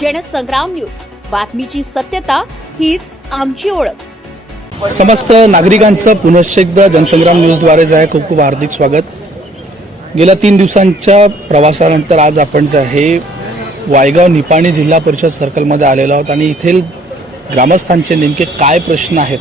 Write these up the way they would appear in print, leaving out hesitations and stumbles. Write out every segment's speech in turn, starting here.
Jansangram news, बातमीची सत्यता हीच आमची ओळख। समस्त नागरिकांचं पुनश्च एकदा जनसंग्राम न्यूजद्वारे जे आहे खूप खूप हार्दिक स्वागत। गेल्या 3 दिवसांच्या प्रवासानंतर आज आपण जे आहे वायगाव निपाणी जिल्हा परिषद सर्कलमध्ये आलेलो आहोत आणि इथील ग्रामस्थांचे नेमके काय प्रश्न आहेत,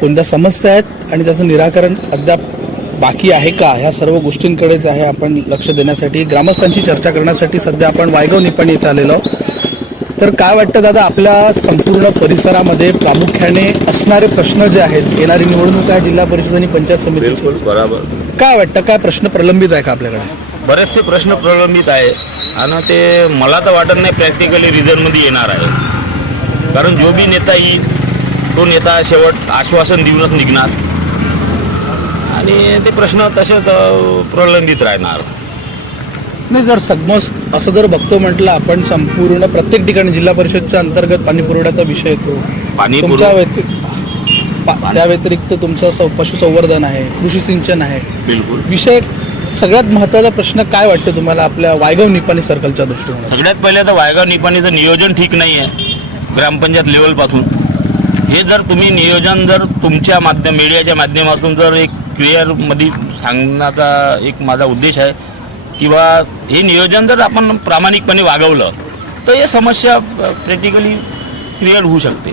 कोणत्या समस्या आहेत आणि त्याचं निराकरण अद्याप बाकी आहे का, ह्या सर्व गोष्टींकडे जे आहे आपण लक्ष देण्यासाठी ग्रामस्थांची चर्चा करण्यासाठी सध्या आपण वायगाव निपाणी इथे आलेलो आहोत। तर काय वाटतं दादा, आपल्या संपूर्ण परिसरामध्ये प्रामुख्याने असणारे प्रश्न जे आहेत, येणारी निवडणूक आहे जिल्हा परिषद आणि पंचायत समिती, बिलकुल बरोबर, काय वाटतं, काय प्रश्न प्रलंबित आहे का आपल्याकडे? बरेचसे प्रश्न प्रलंबित आहे आणि ते मला तर वाटत नाही प्रॅक्टिकली रिझल्टमध्ये येणार आहे। कारण जो बी नेता येईल तो नेता शेवट आश्वासन देऊनच निघणार आणि ते प्रश्न तसेच प्रलंबित राहणार। नाही, जर समज असं जर बघतो म्हटलं आपण, संपूर्ण प्रत्येक ठिकाणी जिल्हा परिषदच्या अंतर्गत पाणी पुरवठ्याचा विषय येतो, त्या व्यतिरिक्त तुमचं पशुसंवर्धन आहे, कृषी सिंचन आहे, बिलकुल विषय सगळ्यात महत्त्वाचा प्रश्न काय वाटतं तुम्हाला आपल्या वायगाव निपाणी सर्कलच्या दृष्टीने? सगळ्यात पहिले तर वायगाव निपाणीचं नियोजन ठीक नाही आहे ग्रामपंचायत लेवलपासून। हे जर तुम्ही नियोजन जर तुमच्या मीडियाच्या माध्यमातून जर एक क्लिअरमध्ये सांगण्याचा एक माझा उद्देश आहे किंवा हे नियोजन जर आपण प्रामाणिकपणे वागवलं तर हे समस्या प्रॅक्टिकली क्लिअर होऊ शकते।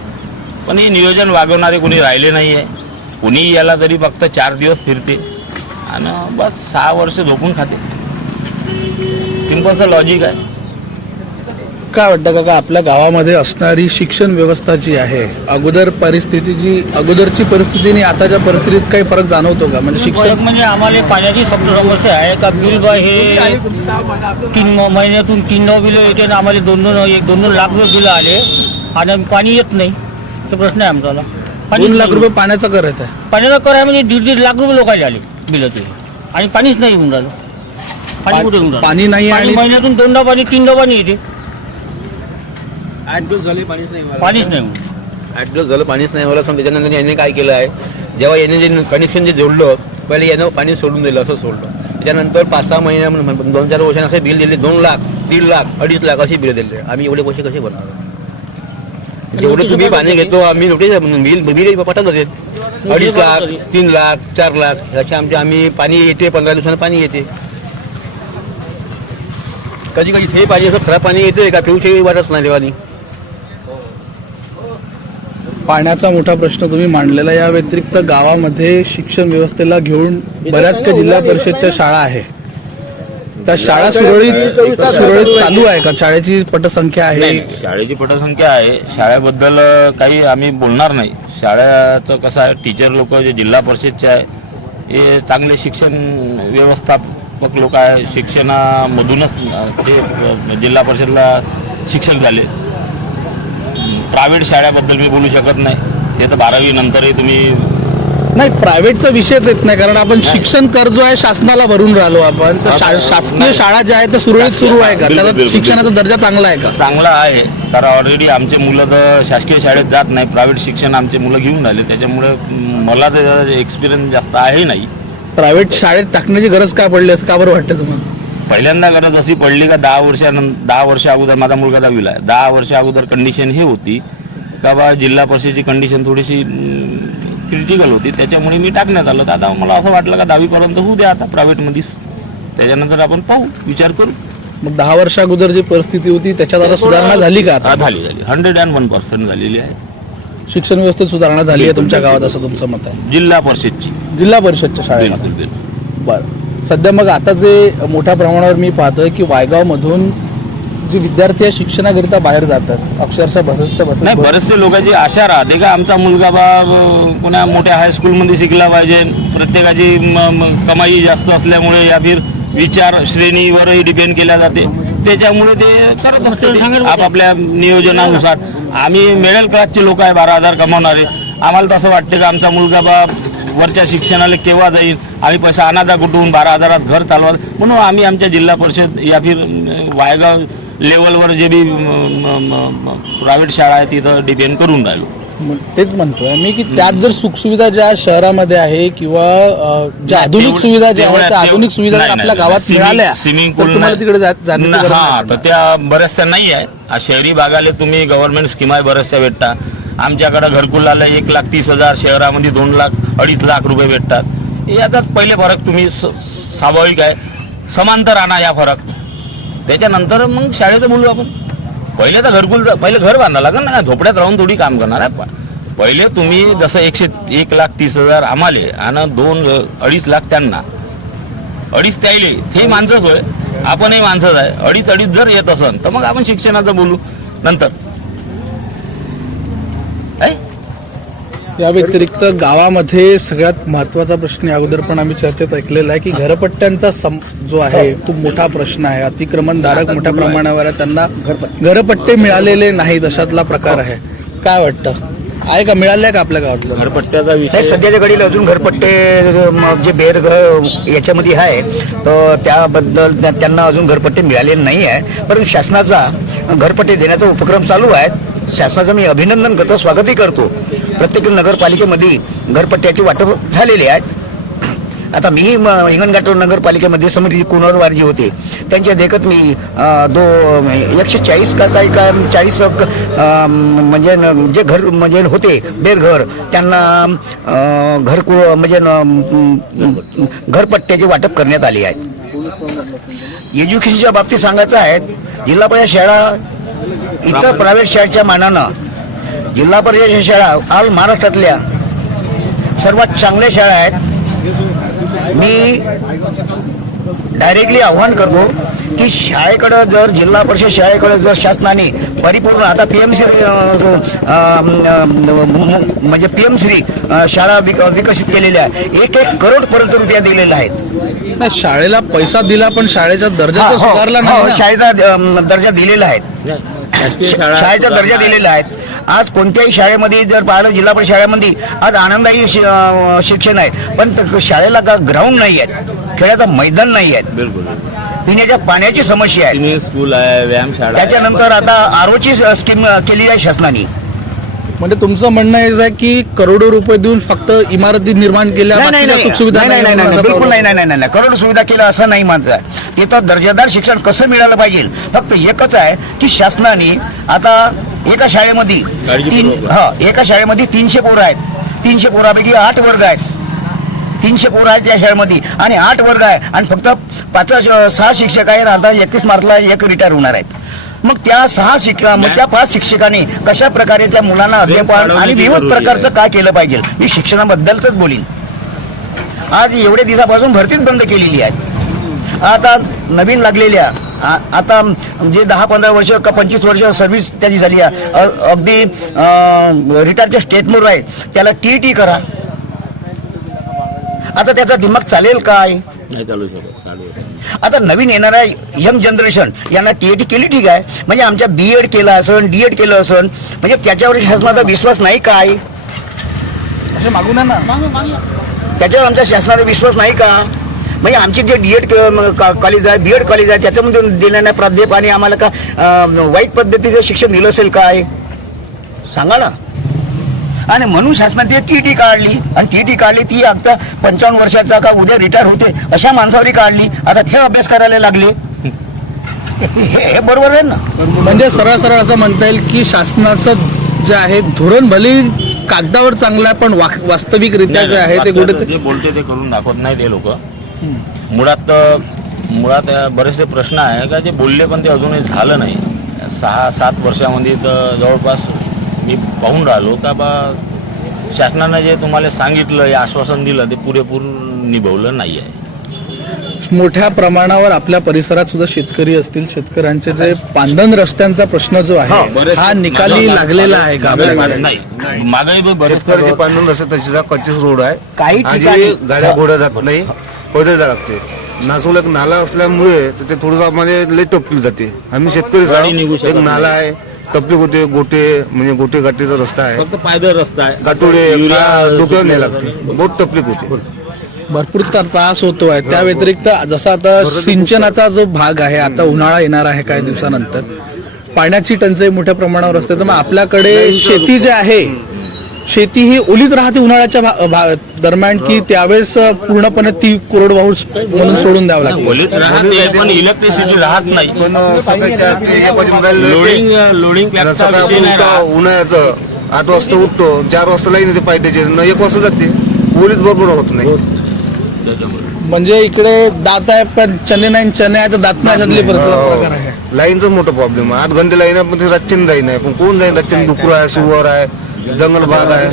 पण हे नियोजन वागवणारे कोणी राहिले नाही आहे। कोणी याला तरी फक्त 4 दिवस फिरते आणि बस 6 वर्ष झोपून खाते। सिंपलचं लॉजिक आहे। काय वाटतं का आपल्या गावामध्ये असणारी शिक्षण व्यवस्था जी आहे, अगोदरची परिस्थिती आणि आताच्या परिस्थितीत काही फरक जाणवतो का? म्हणजे शिक्षण म्हणजे आम्हाला पाण्याची फक्त समस्या आहे का, बिल बा हे 3 महिन्यातून 3 बिल येते आणि आम्हाला 2 लाख रुपये बिल आले आणि पाणी येत नाही। तो प्रश्न आहे आमचा। 2 लाख रुपये पाण्याचा कर आहे, पाण्याचा कर आहे म्हणजे 1.5 लाख रुपये लोकांचे आले बिल ते, आणि पाणीच नाही येऊन राहिलं। पाणी कुठे येऊन राहिलं? पाणी नाही आणि महिन्यातून 2दा पाणी 3दा पाणी येते। 8 दिवस झाले पाणीच नाही, पाणीच नाही। 8 दिवस झालं पाणीच नाही मला सांग। त्याच्यानंतर याने काय केलं आहे, जेव्हा याने जे कनेक्शन जे जोडलं पहिले यानं पाणी सोडून दिलं, असं सोडलं। त्याच्यानंतर 5-6 महिन्या 2-4 वर्षांनी असे बिल दिले, 2 लाख 3 लाख 2.5 लाख अशी बिल दिले। आम्ही एवढे पैसे कसे भरणार? जेवढे तुम्ही पाणी घेतो आम्ही बिल पटत असेल 2.5 लाख 3 लाख 4 लाख याचे आम्ही पाणी येते, 15 दिवसांनी पाणी येते। कधी कधी हे पाणी असं खराब पाणी येते का, पिऊशी वाटत नाही देवानी। पाण्याचा मोठा प्रश्न तुम्ही मांडलेला। या व्यतिरिक्त गावामध्ये शिक्षण व्यवस्थेला घेऊन बऱ्याच काही जिल्हा परिषदच्या शाळा आहे, त्या शाळा सुरळीत चालू आहे का? शाळेची पटसंख्या आहे? शाळेची पटसंख्या आहे, शाळेबद्दल काही आम्ही बोलणार नाही। शाळेचं कसं आहे, टीचर लोक जे जिल्हा परिषदचे आहे हे चांगले शिक्षण व्यवस्थापक लोक आहे, शिक्षणामधूनच ते जिल्हा परिषदला शिक्षक झाले। प्रायव्हेट शाळेबद्दल मी बोलू शकत नाही, ते तर 12वी नंतरही तुम्ही नाही, प्रायव्हेटचा विषयच येत नाही, कारण आपण शिक्षण कर जो आहे शासनाला भरून राहिलो आपण। तर शासकीय शाळा ज्या आहेत त्या सुरळीत सुरू आहे का? त्याचा शिक्षणाचा दर्जा चांगला आहे का? चांगला आहे, कारण ऑलरेडी आमचे मुलं तर शासकीय शाळेत जात नाही, प्रायव्हेट शिक्षण आमचे मुलं घेऊन राहिले। त्याच्यामुळे मला तर एक्सपिरियन्स जास्त आहे नाही। प्रायव्हेट शाळेत टाकण्याची गरज काय पडली असं का बरं वाटतं तुम्हाला? पहिल्यांदा गरज अशी पडली का 10 वर्ष अगोदर, माझा मुलगा 10वीला आहे, 10 वर्ष अगोदर कंडिशन हे होती का बा जिल्हा परिषदेची कंडिशन थोडीशी क्रिटिकल होती, त्याच्यामुळे मी टाकण्यात आलं। तर आता मला असं वाटलं का 10वीपर्यंत होऊ द्या आता प्रायव्हेटमध्येच, त्याच्यानंतर आपण पाहू, विचार करू। मग 10 वर्ष अगोदर जी परिस्थिती होती त्याच्यात आता सुधारणा झाली का? आता झाली 101% झालेली आहे। शिक्षण व्यवस्थेत सुधारणा झाली आहे तुमच्या गावात, असं तुमचं मत आहे? जिल्हा परिषदच्या शाळेत बिलकुल। बरं, सध्या मग आता जे मोठ्या प्रमाणावर मी पाहतोय की वायगावमधून जे विद्यार्थी आहे शिक्षणाकरिता बाहेर जातात, अक्षरशः बसेसच्या बसेस नाही, बरेचसे लोकांची आशा राहते का आमचा मुलगा पुन्हा मोठ्या हायस्कूलमध्ये शिकला पाहिजे। प्रत्येकाची कमाई जास्त असल्यामुळे या फिर विचार श्रेणीवरही डिपेंड केल्या जाते, त्याच्यामुळे ते करत असते आपापल्या नियोजनानुसार। आम्ही मिडल क्लासचे लोक आहे, 12,000 कमावणारे। आम्हाला तसं वाटतं का आमचा मुलगा वरच्या शिक्षणाला केव्हा जाईल, आम्ही पैसा अनादा कुठून 12,000 घर चालवा, म्हणून आम्ही आमच्या जिल्हा परिषद या फिर वायगाव लेवलवर जे बी प्रायव्हेट शाळा आहे तिथं डिपेंड करून राहिलो। तेच म्हणतोय मी की त्यात जर सुखसुविधा ज्या शहरामध्ये आहे किंवा ज्या आधुनिक सुविधा ज्या आहेत त्या आधुनिक सुविधा जर आपल्या गावात मिळाल्या स्विमिंग तर पूल तुम्हाला तिकडे जाण्याची गरज हा नाही. तर त्या बऱ्याचशा नाही आहे. शहरी भागाला तुम्ही गव्हर्नमेंट स्कीम आहे बऱ्याचशा भेटता. आमच्याकडे घरकुलाला 1,30,000, शहरामध्ये 2 लाख 2.5 लाख रुपये भेटतात. याच्यात पहिले फरक तुम्ही स्वाभाविक आहे समांतर आणा या फरक. त्याच्यानंतर मग शाळेचं बोलू आपण. पहिले तर घरकुल पहिले घर बांधा लागेल ना, झोपड्यात राहून थोडी काम करणार आहे. पहिले तुम्ही जसं 1,30,000 आम्हाले आणि 2-2.5 लाख त्यांना, 2.5 त्यायले, ते माणसंच होय, आपणही माणसंच आहे. 2.5 जर येत असेल तर मग आपण शिक्षणाचं बोलू नंतर. या व्यतिरिक्त गावामध्ये सगळ्यात महत्वाचा प्रश्न अगोदर पण आम्ही चर्चेत ऐकलेला आहे की घरपट्ट्यांचा जो आहे खूप मोठा प्रश्न आहे. अतिक्रमणधारक मोठ्या प्रमाणावर आहे, त्यांना घरपट्टे मिळालेले नाहीत अशातला प्रकार आहे. काय वाटतं, आहे का, मिळाले का आपल्या गावातलं घरपट्ट्याचा नाही, विषय? सध्याच्या घडीला अजून घरपट्टे जे बेरघर याच्यामध्ये आहे तर त्याबद्दल त्यांना अजून घरपट्टे मिळालेले नाही आहे. परंतु शासनाचा घरपट्टे देण्याचा उपक्रम चालू आहे. शासनाचं मी अभिनंदन करतो, स्वागतही करतो. प्रत्येक नगरपालिकेमध्ये घरपट्ट्याची वाटप झालेली आहेत. आता मी हिंगणघाट नगरपालिकेमध्ये समिती पुनर्वार जी होते त्यांच्या देखत मी 140 का 40 म्हणजे जे घर म्हणजे होते बेरघर त्यांना म्हणजे घरपट्ट्याचे वाटप करण्यात आले आहे. एज्युकेशनच्या बाबतीत सांगायचं आहे, जिल्हा परिषद शाळा इतर प्रायव्हेट शाळेच्या मानानं जिल्हा परिषद शाळा ऑल महाराष्ट्रातल्या सर्वात चांगल्या शाळा आहेत. मी डायरेक्टली आव्हान करतो की शाळेकडं जर जिल्हा परिषद शाळेकडे जर शासनाने परिपूर्ण आता पीएमश्री म्हणजे पीएमश्री शाळा विकसित केलेल्या 1-1 करोड पर्यंत रुपया दिलेल्या आहेत. नाही, शाळेला पैसा दिला पण शाळेचा दर्जा तर सुधारला नाही ना. शाळेचा दर्जा दिलेला आहे. शाळेचा दर्जा दिलेला आहे. आज कोणत्याही शाळेमध्ये जर पाहिलं जिल्हा परिषद शाळेमध्ये आज आनंददायी शिक्षण आहे, पण शाळेला का ग्राउंड नाही आहेत, खेळाचं मैदान नाही आहेत, बिलकुल. पिण्याच्या पाण्याची समस्या आहे. स्विमिंग पूल आहे, व्यायामशाळा आहे. त्याच्यानंतर आता आरोची स्कीम केली आहे शासनाने. म्हणजे तुमचं म्हणणं हेच आहे की करोडो रुपये देऊन फक्त इमारती निर्माण केल्या, बाकीच्या सुखसुविधा नाही. बिलकुल नाही. करोड सुविधा केलं असं नाही मानचं आहे. तिथं दर्जेदार शिक्षण कसं मिळालं पाहिजे, फक्त एकच आहे की शासनाने आता एका शाळेमध्ये 300 पोरं आहेत. 300 पोरापैकी 8 वर्ग आहेत. 300 पोरं आहेत त्या शाळेमध्ये आणि 8 वर्ग आहे आणि फक्त 6 शिक्षक आहेत. आता 31 मार्चला 1 रिटायर होणार आहेत. मग त्या 5 शिक्षकांनी कशा प्रकारे त्या मुलांना अध्यापन आणि विविध प्रकारचं काय केलं पाहिजे, मी शिक्षणाबद्दलच बोलीन. आज एवढ्या दिवसापासून भरतीच बंद केलेली आहे. आता नवीन लागलेल्या आता जे 10-15 वर्ष का 25 वर्ष सर्व्हिस त्याची झाली आहे, अगदी रिटायरच्या स्टेटवर आहे, त्याला TET करा. आता त्याचा दिमाग चालेल काय? नाही चालू शकत. आता नवीन येणाऱ्या यंग जनरेशन यांना TET केली ठीक आहे, म्हणजे आमच्या BEd केलं असन, DEd केलं असन, म्हणजे त्याच्यावर शासनाचा विश्वास नाही काय? असे मागू नये ना. त्याच्यावर आमच्या शासनाचा विश्वास नाही का? म्हणजे आमची जे DEd कॉलेज आहे, BEd कॉलेज आहे, त्याच्यामध्ये देणाऱ्या प्राध्यापकाने आम्हाला का वाईट पद्धतीचं शिक्षण दिलं असेल काय? सांगा ना. आणि म्हणून शासनाने TET काढली आणि TET काढली ती आता 55 वर्षाचा का उद्या रिटायर होते अशा माणसावरी काढली. आता ते अभ्यास करायला लागले. हे बरोबर आहे ना. म्हणजे सरळ असं म्हणता येईल की शासनाचं जे आहे धोरण भले कागदावर चांगलं आहे पण वास्तविकरित्या जे आहे ते कुठे जे बोलते ते करून दाखवत नाही ते लोक. मुळात बरेचसे प्रश्न आहे का जे बोलले पण ते अजूनही झालं नाही. 6-7 वर्षामध्ये तर जवळपास मी पाहून राहिलो का बा शासनानं जे तुम्हाला सांगितलं हे आश्वासन दिलं ते पुरेपूर निभवलं नाही आहे. मोठ्या प्रमाणावर आपल्या परिसरात सुद्धा शेतकरी असतील, शेतकऱ्यांचे जे पांधन रस्त्यांचा प्रश्न जो आहे हा निकाली लागलेला आहे का? नाही, मागही बरेच शेतकऱ्याचे पांधून रस्ते तशीचा 25 रोड आहे. काही आधी ठिकाणी गाड्या घोड्या जात नाही, पैदल जावं लागते. नासूला एक नाला असल्यामुळे ते थोडंसं आम्हाला लई टपली जाते. आम्ही शेतकरी गाडी निघू साहेब, एक शकत नाला आहे, टपली होते, गोटे म्हणजे गोटे गाठीचा रस्ता आहे, फक्त पायदळ रस्ता आहे. गाठोडे डोक्यावर नाही लागते, बहुत तकलीफ होते. भरपूर त्रास होतोय. त्या व्यतिरिक्त जसा आता सिंचनाचा जो भाग आहे, आता उन्हाळा येणार आहे काही दिवसानंतर, पाण्याची टंचाई मोठ्या प्रमाणावर असते. तर मग आपल्याकडे शेती जे आहे शेती ही ओलीत राहते उन्हाळ्याच्या दरम्यान की त्यावेळेस पूर्णपणे ती कोरडवाहू म्हणून सोडून द्यावं लागतं? ओलीत राहते पण इलेक्ट्रिसिटी राहत नाही. पण सकाळी 4 ते 1 वाजेपर्यंत लोडिंग सकाळ उन्हाळ्याचं 8 वाजता उठतो, 4 वाजता लाईन येते पाहिजे 1 वाजता जाते, पोलीस बरोबर होत नाही. म्हणजे इकडे दात आहे पण चणे नाही, चणे आहे तर दात नाही अशातली प्रकार आहे. लाईनचा मोठा प्रॉब्लेम आहे. 8 घंटे लाईन आहे पण ते रातच्याने लाईन आहे, पण कोण जाईल रातच्याने? डुकर आहे, सुवर आहे, जंगल भाग आहे,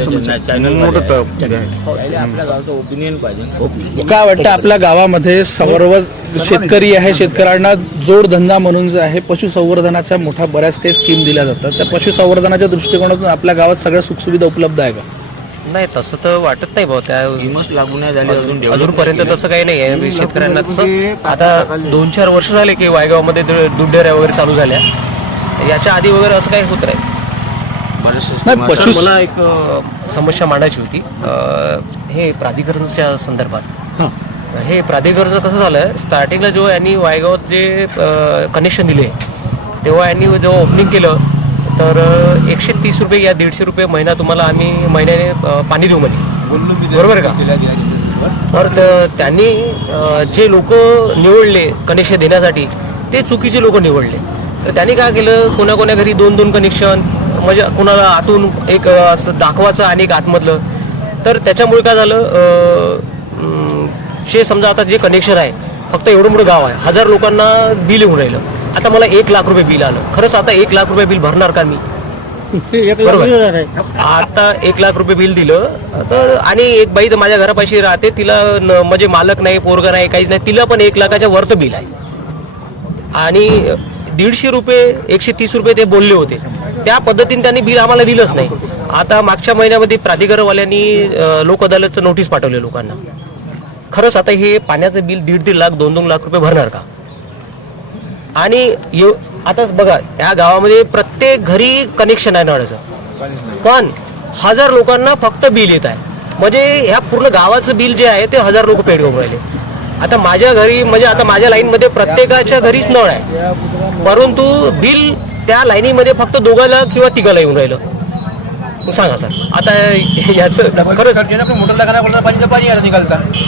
मोठं तप आहे. आपल्या गावचं ओपिनियन पाहिजे. काय वाटतं आपल्या गावामध्ये सर्व शेतकरी आहे, शेतकऱ्यांना जोडधंदा म्हणून जे आहे पशुसंवर्धनाच्या मोठ्या बऱ्याच काही स्कीम दिल्या जातात. त्या पशुसंवर्धनाच्या दृष्टिकोनातून आपल्या गावात सगळ्या सुखसुविधा उपलब्ध आहे का? नाही तसं तर वाटत नाही भाऊ. त्या किंमत लागू नाही झाली अजूनपर्यंत तसं काही नाही आहे. शेतकऱ्यांना तसं आता 2-4 वर्ष झाले की वायगावमध्ये दूध डेअऱ्या वगैरे चालू झाल्या. याच्या आधी वगैरे असं काही होत नाही. पशु मला एक समस्या मांडायची होती हे प्राधिकरणच्या संदर्भात. हे प्राधिकरणचं कसं झालं, स्टार्टिंगला जेव्हा यांनी वायगावात जे कनेक्शन दिले तेव्हा यांनी जेव्हा ओपनिंग केलं तर 130 रुपये या 150 रुपये महिना तुम्हाला आम्ही महिन्याने पाणी देऊ म्हणे, बरोबर का? तर त्यांनी जे लोक निवडले कनेक्शन देण्यासाठी ते चुकीचे लोक निवडले. तर त्यांनी काय केलं, कोणाकोणा घरी 2-2 कनेक्शन, म्हणजे कोणाला आतून एक असं दाखवायचं आणि एक आतमधलं. तर त्याच्यामुळे काय झालं, जे समजा आता जे कनेक्शन आहे फक्त एवढं मोठं गाव आहे, 1000 लोकांना बिल येऊन राहिलं. आता मला 1 लाख रुपये बिल आलं. खरंच आता 1 लाख रुपये बिल भरणार का मी? बरोबर. आता 1 लाख रुपये बिल दिलं तर, आणि एक बाई तर माझ्या घरापाशी राहते, तिला म्हणजे मालक नाही, पोरगा नाही, काहीच नाही, तिला पण 1 लाखाच्या वरतं बिल आहे. आणि 150 रुपये 130 रुपये ते बोलले होते, त्या पद्धतीने त्यांनी बिल आम्हाला दिलंच नाही. आता मागच्या महिन्यामध्ये प्राधिकरणवाल्यांनी लोक अदालतचं नोटीस पाठवले लोकांना. खरंच आता हे पाण्याचं बिल 1.5 लाख 2-2 लाख रुपये भरणार का? आणि आताच बघा या गावामध्ये प्रत्येक घरी कनेक्शन आहे नळाचं, पण 1000 लोकांना फक्त बिल येत आहे. म्हणजे ह्या पूर्ण गावाचं बिल जे आहे ते 1000 लोक पेड करून राहिले. आता माझ्या घरी म्हणजे आता माझ्या लाईनमध्ये प्रत्येकाच्या घरीच नळ आहे, परंतु बिल त्या लाईनीमध्ये फक्त 2 किंवा 3 येऊन राहिलं. सांगा सर, आता याचं खरंच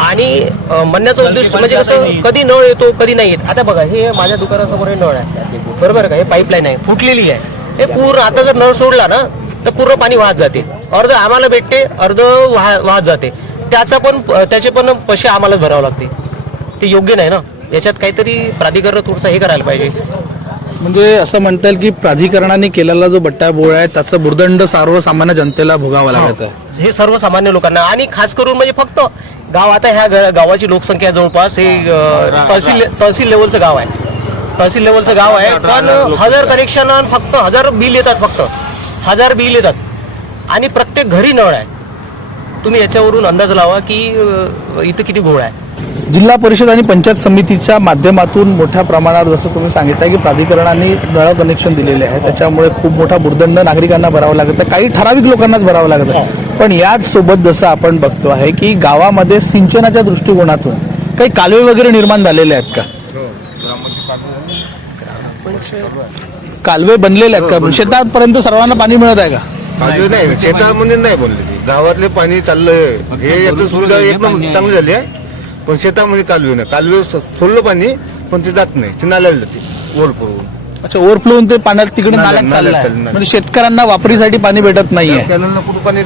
आणि म्हणण्याचा उद्देश म्हणजे कसं, कधी नळ येतो कधी नाही येत. आता बघा हे माझ्या दुकानासमोर हे नळ आहे, बरोबर का? हे पाईपलाईन आहे, फुटलेली आहे. हे पूर्ण आता जर नळ सोडला ना तर पूर्ण पाणी वाहत जाते. अर्ध आम्हाला भेटते, अर्ध वाहत जाते. त्याचे पण पैसे आम्हालाच भरावे लागते. ते योग्य नाही ना. याच्यात काहीतरी प्राधिकरण थोडंसं हे करायला पाहिजे. म्हणजे असं म्हणता येईल की प्राधिकरणाने केलेला जो बट्ट्याबोळ आहे त्याचा भुर्दंड सर्वसामान्य जनतेला भोगावा लागत आहे. हे सर्वसामान्य लोकांना, आणि खास करून म्हणजे फक्त गाव, आता ह्या गावाची लोकसंख्या जवळपास हे तहसील लेवलचं गाव आहे. तहसील लेवलचं गाव आहे, पण 1000 कनेक्शन फक्त 1000 बिल येतात, फक्त 1000 बिल येतात. आणि प्रत्येक घरी नळ आहे. तुम्ही याच्यावरून अंदाज लावा की इथं किती घोळ आहे. जिल्हा परिषद आणि पंचायत समितीच्या माध्यमातून मोठ्या प्रमाणावर जसं तुम्ही सांगितलं की प्राधिकरणाने नळ कनेक्शन दिलेले आहे, त्याच्यामुळे खूप मोठा भुर्दंड नागरिकांना भरावा लागत आहे, काही ठराविक लोकांनाच भरावं लागत आहे. पण याच सोबत जसं आपण बघतो आहे की गावामध्ये सिंचनाच्या दृष्टिकोनातून काही कालवे वगैरे निर्माण झालेले आहेत का? कालवे बनलेले आहेत का? शेतापर्यंत सर्वांना पाणी मिळत आहे का? कालवे नाही, शेतामध्ये नाही बनले, गावातले पाणी चाललंय. हे याचं सुविधा एकदम चांगली झाली आहे, पण शेतामध्ये कालवे नाही. कालवे सोडलं पाणी पण ते जात नाही, ते नाल्याला जाते ओव्हरफ्लोवरून. अच्छा, ओव्हरफ्लोवून ते पाण्यात तिकडे नाल्यात चाललं आहे. म्हणजे शेतकऱ्यांना वापरीसाठी पाणी भेटत नाहीये कॅनलला कुठं पाणी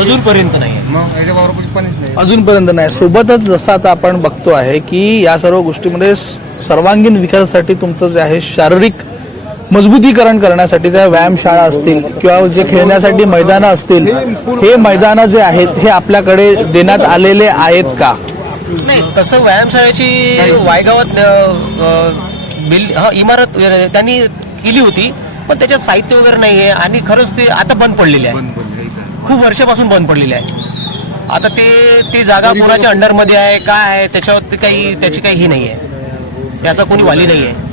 अजूनपर्यंत नाही, मग याच्या वावरापाशी पाणीच नाही अजूनपर्यंत नाही. सोबतच जसं आता आपण बघतो आहे की या सर्व गोष्टीमध्ये सर्वांगीण विकासासाठी तुमचं जे आहे शारीरिक मजबूतीकरण करण्यासाठी त्या व्यायामशाळा असतील किंवा जे खेळण्यासाठी मैदानं असतील, हे मैदानं जे आहेत हे आपल्याकडे देण्यात आलेले आहेत का? नाही. तसं व्यायामशाळेची वायगावात इमारत त्यांनी केली होती, पण त्याच्यात साहित्य वगैरे नाही आहे. आणि खरंच ते आता बंद पडलेले आहे, खूप वर्षापासून बंद पडलेले आहे. आता ते जागा कोणाच्या अंडरमध्ये आहे काय आहे त्याच्यावर त्याची काही हे नाही आहे, त्याचा कोणी वाली नाही आहे.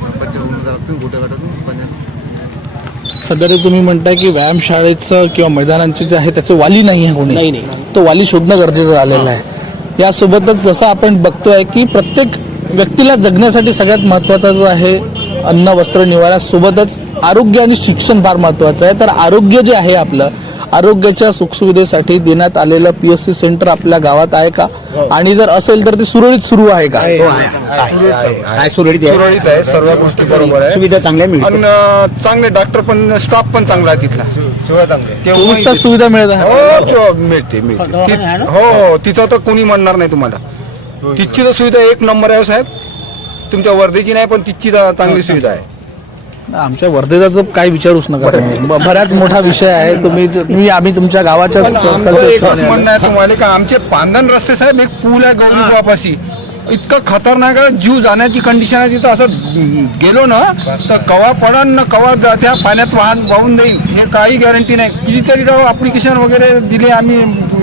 सध्या तुम्ही म्हणताय की व्यायामशाळेचं किंवा मैदानांचे जे आहे त्याचे वाली नाही आहे कोणी, नाही. तो वाली शोधणं गरजेचं झालेलं आहे. यासोबतच जसं आपण बघतोय की प्रत्येक व्यक्तीला जगण्यासाठी सगळ्यात महत्त्वाचा जो आहे अन्न वस्त्र निवारा सोबतच आरोग्य आणि शिक्षण फार महत्वाचं आहे. तर आरोग्य जे आहे आपलं, आरोग्याच्या सुखसुविधेसाठी देण्यात आलेलं PSC सेंटर आपल्या गावात आहे का, आणि जर असेल तर ते सुरळीत सुरू आहे का? काय सुरळीत आहे, सर्व गोष्टी बरोबर आहे, सुविधा चांगल्या मिळतात. पण चांगले डॉक्टर पण, स्टाफ पण चांगला आहे तिथला, शिवाय चांगले 24 तास सुविधा मिळत आहे. हो मिळते. हो तिथं तर कोणी म्हणणार नाही तुम्हाला. तिथची तर सुविधा एक नंबर आहे साहेब, तुमच्या वर्धेची नाही पण तिथची चांगली सुविधा आहे. आमच्या वर्धेचा तर काही विचारूच नका तुम्ही. बराच मोठा विषय आहे. आम्ही तुमच्या गावाच्या एकच म्हणणं आहे तुम्हाला का आमचे पांदन रस्ते साहेब, एक पूल आहे गौरी बापाशी, इतकं खतरनाक आहे, जीव जाण्याची कंडिशन आहे तिथं. असं गेलो ना तर कवा पडन ना कवा त्या पाण्यात वाहून देईल हे काही गॅरंटी नाही. कितीतरी ऍप्लिकेशन वगैरे दिले आम्ही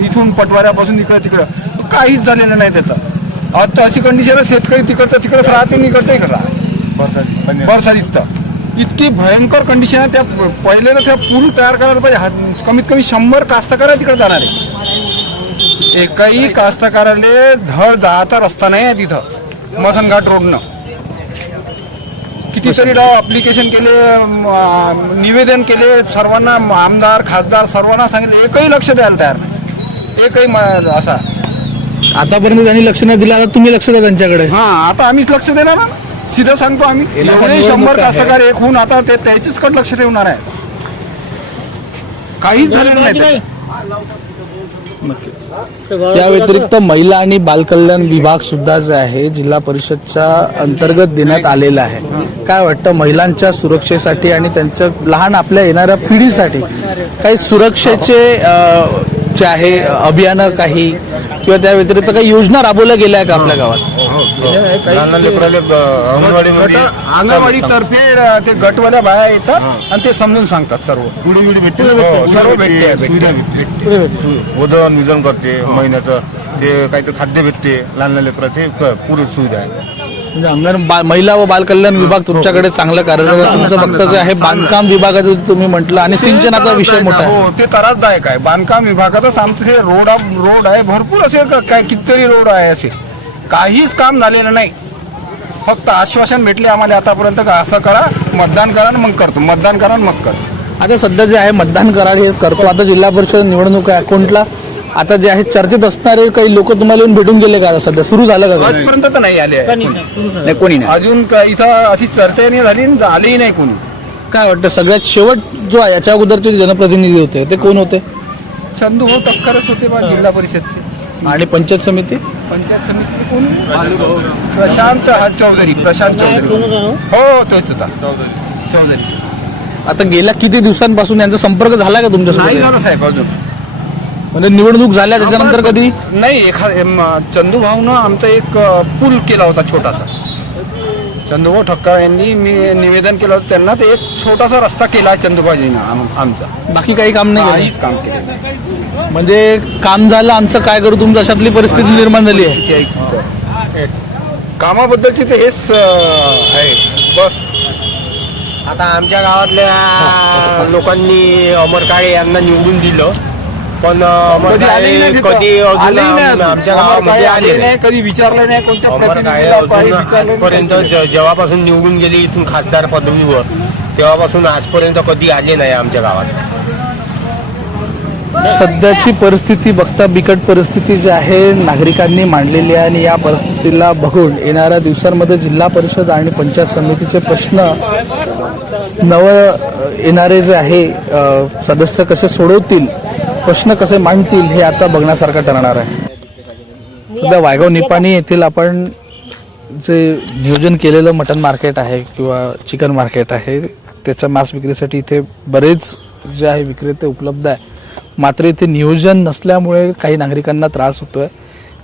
इथून पटवाऱ्यापासून इकडं तिकडं, काहीच झालेलं नाही त्याचं. आता अशी कंडिशन आहे, शेतकरी तिकडंच राहते, इकडचं इकडं राहते. बरसात इतकी भयंकर कंडिशन आहे. त्या पहिले तर त्या पूल तयार करायला पाहिजे. कमीत कमी 100 कास्तकार तिकडे जाणार आहे. एकही कास्तकाराले धड जाता रस्ता नाही आहे तिथं मसनघाट रोडनं. कितीतरी ऍप्लिकेशन केले, निवेदन केले सर्वांना, आमदार खासदार सर्वांना सांगितले, एकही लक्ष द्यायला तयार नाही. एकही असा आतापर्यंत त्यांनी लक्ष नाही दिलं, आता तुम्ही लक्ष द्या त्यांच्याकडे. हा आता आम्हीच लक्ष देणार ना, सीधं सांगतो आम्ही. एवढे 100 कास्तकार एक होऊन आता ते त्याचीच कडे लक्ष ठेवणार आहे. काहीच झालेलं नाही. या व्यतिरिक्त महिला आणि बालकल्याण विभाग सुद्धा जे आहे जिल्हा परिषदच्या अंतर्गत देण्यात आलेला आहे. काय वाटतं महिलांच्या सुरक्षेसाठी आणि त्यांच्या लहान आपल्या येणाऱ्या पिढीसाठी काही सुरक्षेचे जे आहे अभियान काही किंवा त्या व्यतिरिक्त काही योजना राबवल्या गेल्या आहे का आपल्या गावात? अंगणवाडी तर्फे ते गटवाल्या बाया येतात आणि ते समजून सांगतात सर्व. गुडी भेटते, सर्व भेटते. वजन विजन करते महिन्याचं, ते काहीतरी खाद्य भेटते लहान लेकराचे, पुरी सुविधा आहे. म्हणजे महिला व बालकल्याण विभाग तुमच्याकडे चांगलं कार्यरत आहे. तुमचं फक्त जे आहे बांधकाम विभागाचं तुम्ही म्हटलं आणि सिंचनाचा विषय मोठा आहे. हो ते त्रासदायक आहे. बांधकाम विभागातच आमचे रोड आहे, भरपूर असे काय कितीतरी रोड आहे, असे काहीच काम झालेलं नाही. फक्त आश्वासन भेटले आम्हाला आतापर्यंत का असं करा, मतदान करा मग करतो, मतदान करा मग करतो. आता सध्या जे आहे मतदान करा हे करतो. आता जिल्हा परिषद निवडणूक आहे, कोणला आता जे आहे चर्चेत असणारे काही लोक तुम्हाला येऊन भेटून गेले का? सध्या सुरू झालं का? आजपर्यंत तर नाही आले, कोणी नाही अजून इथं अशी चर्चा नाही झाली, आलीही नाही कोणी. काय वाटतं सगळ्यात शेवट जो आहे याच्या अगोदरचे जनप्रतिनिधी होते ते कोण होते? चंदू भाऊ टक्करच होते बा जिल्हा परिषदचे. आणि पंचायत समितीचे कोण? प्रशांत चौधरी. हो तोच होता चौधरी. आता गेल्या किती दिवसांपासून यांचा संपर्क झाला का नाही तुमच्यासोबत? झालं साहेब अजून. म्हणजे निवडणूक झाल्या त्याच्यानंतर कधी? नाही, चंदू भाऊनं आमचा एक पूल केला होता छोटासा. चंदूभाऊ ठक्कर यांनी मी निवेदन केलं होतं त्यांना, ते एक छोटासा रस्ता केला चंदूभाऊजीनं आमचा. बाकी काही काम नाही काहीच काम केलं. म्हणजे काम झालं आमचं काय करू, तुमच्या अशातली परिस्थिती निर्माण झाली आहे. कामाबद्दलची ते हेच आहे बस. आता आमच्या गावातल्या लोकांनी अमर काळे यांना निवडून दिलं, पण अमर काळे कधी अजून आमच्या गावामध्ये आले नाही, कधी विचारलं नाही कोणत्या अमर काळे प्रतिनिधीला आजपर्यंत जेव्हापासून निवडून गेले इथून खासदार पदवीवर, तेव्हापासून आजपर्यंत कधी आले नाही आमच्या गावात. सध्याची परिस्थिती बघता बिकट परिस्थिती जी आहे नागरिकांनी मांडलेली आहे आणि या परिस्थितीला बघून येणाऱ्या दिवसांमध्ये जिल्हा परिषद आणि पंचायत समितीचे प्रश्न येणारे जे आहे सदस्य कसे सोडवतील, प्रश्न कसे मांडतील हे आता बघण्यासारखं ठरणार आहे. सध्या वायगाव निपाणी येथील आपण जे नियोजन केलेलं मटन मार्केट आहे किंवा चिकन मार्केट आहे त्याच्या मांस विक्रीसाठी इथे बरेच जे आहे विक्रेते उपलब्ध आहे. मात्र इथे नियोजन नसल्यामुळे काही नागरिकांना त्रास होतोय.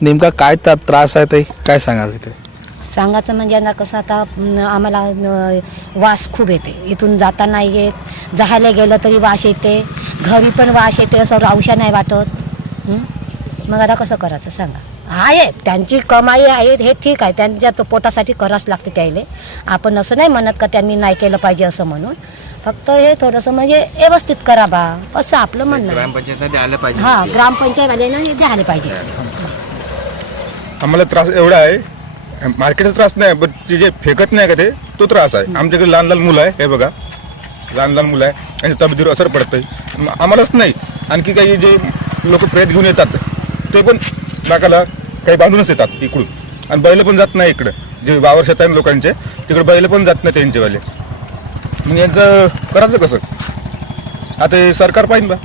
नेमका काय त्रास आहे ते काय सांगाल तिथे? सांगायचं म्हणजे ना कसं आता आम्हाला वास खूप येते, इथून जाता नाही येत, जायला गेलं तरी वास येते, घरी पण वास येते, असं रावशा नाही वाटत. मग आता कसं करायचं सांगा. आहे त्यांची कमाई आहे हे ठीक आहे, त्यांच्या पोटासाठी करावंच लागते त्याला. आपण असं नाही म्हणत का त्यांनी नाही केलं पाहिजे असं म्हणून, फक्त हे थोडंसं म्हणजे व्यवस्थित करा बा असं आपलं म्हणणं. ग्रामपंचायत द्यायला पाहिजे. हां ग्रामपंचायतवाल्यानं हे द्यायला पाहिजे. आम्हाला त्रास एवढा आहे, मार्केटचा त्रास नाही, पण ते जे फेकत नाही का ते तो त्रास आहे. आमच्याकडे लहान लहान मुलं आहे, हे बघा लहान लहान मुलं आहे, त्यांच्या तब्येतीवर असर पडतंय. आम्हालाच नाही, आणखी काही जे लोक प्रेत घेऊन येतात ते पण नाकाला काही बांधूनच येतात इकडून, आणि बैल पण जात नाही इकडं. जे वावर शेत आहेत लोकांचे तिकडे बैल पण जात नाही त्यांचेवाले. मग यांचं करायचं कसं? आता हे सरकार पाहिजे बा.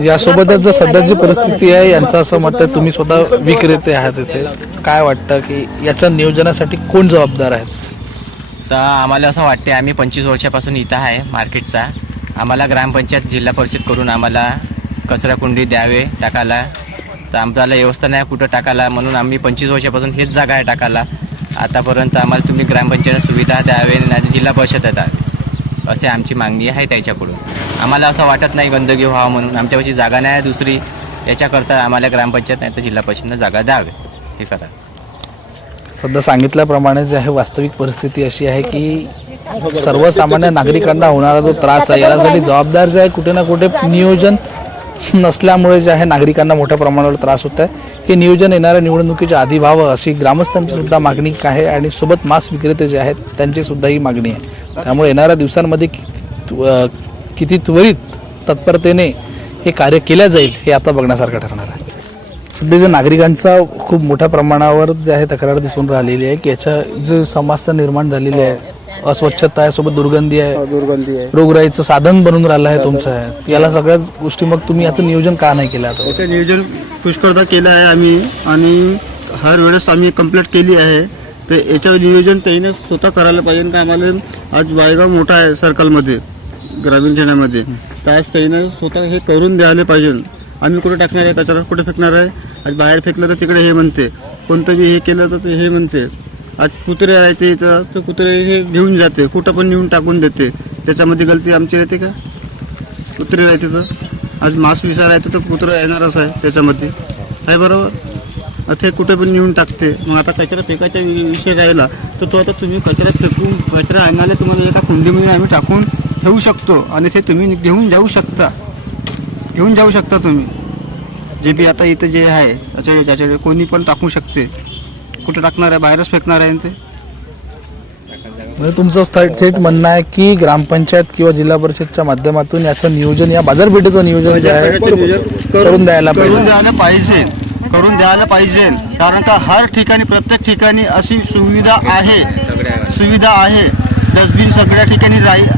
यासोबतच जर सध्याची परिस्थिती आहे, यांचं असं मत आहे, तुम्ही स्वतः विक्रेते आहात इथे, काय वाटतं की याच्या नियोजनासाठी कोण जबाबदार आहेत? तर आम्हाला असं वाटते, आम्ही 25 वर्षापासून इथं आहे मार्केटचा. आम्हाला ग्रामपंचायत जिल्हा परिषद करून आम्हाला कचरा कुंडी द्यावे टाकायला, तर आम्हाला व्यवस्था नाही कुठं टाकायला, म्हणून आम्ही 25 वर्षापासून हेच जागा आहे टाकायला. आतापर्यंत आम्हाला तुम्ही ग्रामपंचायत सुविधा द्यावे, नाही जिल्हा परिषद द्यावे, असे आमची मागणी आहे त्याच्याकडून. आम्हाला असं वाटत नाही गंदगी व्हावं म्हणून, आमच्यापाशी जागा नाही दुसरी, याच्याकरता आम्हाला ग्रामपंचायत नाही तर जिल्हा परिषदनं जागा द्यावे, हे करा. सध्या सांगितल्याप्रमाणे जे आहे वास्तविक परिस्थिती अशी आहे की सर्वसामान्य नागरिकांना होणारा जो त्रास आहे यासाठी जबाबदार जे आहे कुठे ना कुठे नियोजन नसल्यामुळे जे आहे नागरिकांना मोठ्या प्रमाणावर त्रास होत आहे. हे नियोजन येणाऱ्या निवडणुकीच्या आधी व्हावं अशी ग्रामस्थांची सुद्धा मागणी आहे, आणि सोबत मांस विक्रेते जे आहेत त्यांची सुद्धा ही मागणी आहे. त्यामुळे येणाऱ्या दिवसांमध्ये किती त्वरित तत्परतेने हे कार्य केलं जाईल हे आता बघण्यासारखं ठरणार आहे. सध्या जे नागरिकांचा खूप मोठ्या प्रमाणावर जे आहे तक्रार दिसून राहिलेली आहे की याच्या जे समस्या निर्माण झालेली आहे, अस्वच्छता आहे, सोबत दुर्गंधी आहे, रोगराईचं साधन बनून राहिलं आहे तुमचं आहे, याला सगळ्या गोष्टी मग तुम्ही याचं नियोजन का नाही केलं? आता याचं नियोजन पुष्कळदा केलं आहे आम्ही, आणि हर वेळेस आम्ही कंप्लीट केली आहे. तर याच्यावर नियोजन त्याने स्वतः करायला पाहिजे का आम्हाला. आज वायगाव मोठा आहे सर्कलमध्ये, ग्रामीण ठाण्यामध्ये, तर आज त्याने स्वतः हे करून द्यायला पाहिजे. आम्ही कुठे टाकणार आहे कचरा, कुठे फेकणार आहे? आज बाहेर फेकलं तर तिकडे हे म्हणते, कोणतं बी हे केलं तर ते हे म्हणते. आज कुत्रे राहते तर कुत्रे हे घेऊन जाते, कुठं पण नेऊन टाकून देते. त्याच्यामध्ये गलती आमची राहते का? कुत्रे राहते तर आज मांस विसा राहते तर कुत्रं येणारच आहे त्याच्यामध्ये, आहे बरोबर. आता हे कुठे पण नेऊन टाकते. मग आता कचरा फेकायचा विषय राहिला तर तो आता तुम्ही कचरा फेकून कचरा आणायला तुम्हाला एका कुंडीमध्ये आम्ही टाकून ठेवू शकतो, आणि ते तुम्ही घेऊन जाऊ शकता तुम्ही. जे बी आता इथं जे आहे त्याच्याकडे कोणी पण टाकू शकते. कुठं टाकणार आहे? बाहेरच फेकणार आहे ते. म्हणजे तुमचं थेट म्हणणं आहे की ग्रामपंचायत किंवा जिल्हा परिषदच्या माध्यमातून याचं नियोजन, या बाजारपेठेचं नियोजन जे आहे करून द्यायला पाहिजे. कारण का हर ठिकाणी, प्रत्येक ठिकाणी अशी सुविधा आहे. डस्टबिन सगळ्या ठिकाणी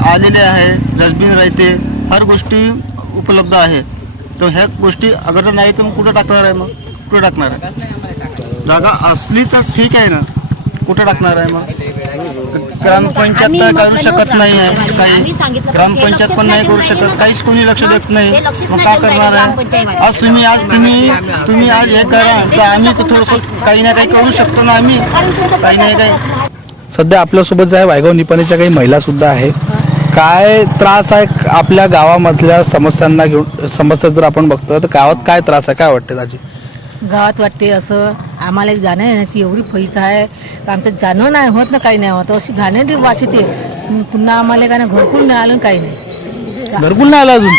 आलेले आहे, डस्टबिन राहते, हर गोष्टी उपलब्ध आहे. तर ह्या गोष्टी अगर नाही तर मग कुठं टाकणार आहे? मग कुठं टाकणार आहे? जागा असली तर ठीक आहे ना, कुठं टाकणार आहे? मग ग्रामपंचायत नाही करू शकत नाही आहे काही, ग्रामपंचायत पण नाही करू शकत, काहीच कोणी लक्ष देत नाही. मग काय करणार आहे? आज तुम्ही आज हे करा तर आम्ही तर थोडंसं काही ना काही करू शकतो ना, आम्ही काही नाही काही. सध्या आपल्यासोबत जे आहे वायगाव निपाणीच्या काही महिला सुद्धा आहे. काय त्रास आहे आपल्या गावामधल्या समस्यांना घेऊन? समस्या जर आपण बघतोय तर गावात काय त्रास आहे, काय वाटते दाजी? गावात वाटते असं आम्हाला जाण्या येण्याची एवढी पैसा आहे, आमचं जाणं नाही होत ना, काही नाही होत. अशी घाणेरडी वास येते. पुन्हा आम्हाला काय घरकुल नाही आलं, काही नाही. घरकुल नाही आलं अजून?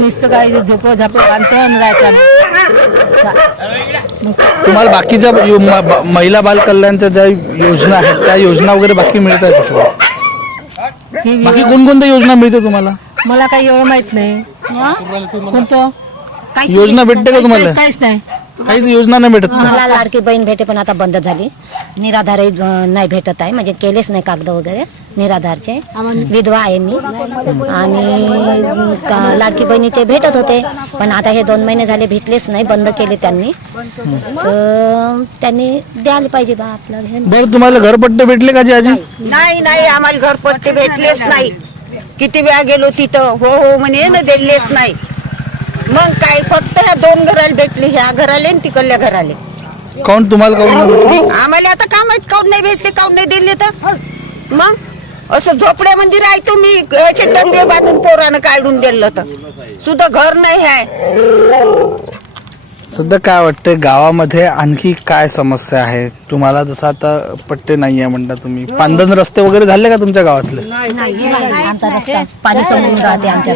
नुसतं काय झोपडं झापडं बांधतो राहायचं. तुम्हाला बाकीच्या महिला बाल कल्याणच्या ज्या योजना आहेत त्या योजना वगैरे बाकी मिळत आहेत? बाकी कोणकोणत्या योजना मिळते तुम्हाला? मला काही एवढं माहित नाही. कोणतं योजना भेटते का तुम्हाला? काहीच नाही, काहीच योजना नाही भेटत. मला लाडकी बहीण भेटे पण आता बंद झाली. निराधारही नाही भेटत आहे, म्हणजे केलेच नाही कागद वगैरे निराधारचे. विधवा आहे मी, आणि लाडकी बहिणीचे भेटत होते पण आता हे 2 महिने झाले भेटलेच नाही, बंद केले त्यांनी. तर त्यांनी द्यायला पाहिजे बा आपलं. बरं, तुम्हाला घरपट्टे भेटले का आजी? नाही, आम्हाला घरपट्टे भेटलेच नाही. किती वेळा गेलो तिथं, हो म्हणे ना, दिलेच नाही. मग काय फक्त ह्या 2 घराला भेटले, ह्या घराले आणि तिकडल्या घराले. कोण तुम्हाला कोण? आम्हाला आता का माहित काऊन नाही भेटले, काऊन नाही दिले. तर मग असं झोपड्यामध्ये राहतो मी, ह्याचे डबे बांधून पोरानं काढून दिलं तर सुद्धा घर नाही आहे. सध्या काय वाटतंय गावामध्ये आणखी काय समस्या आहे तुम्हाला? जसं आता पट्टे नाहीये म्हणता तुम्ही, पांदन रस्ते वगैरे झाले का तुमच्या गावातले? आमचा रस्ता पाणी समोरून राहते आमच्या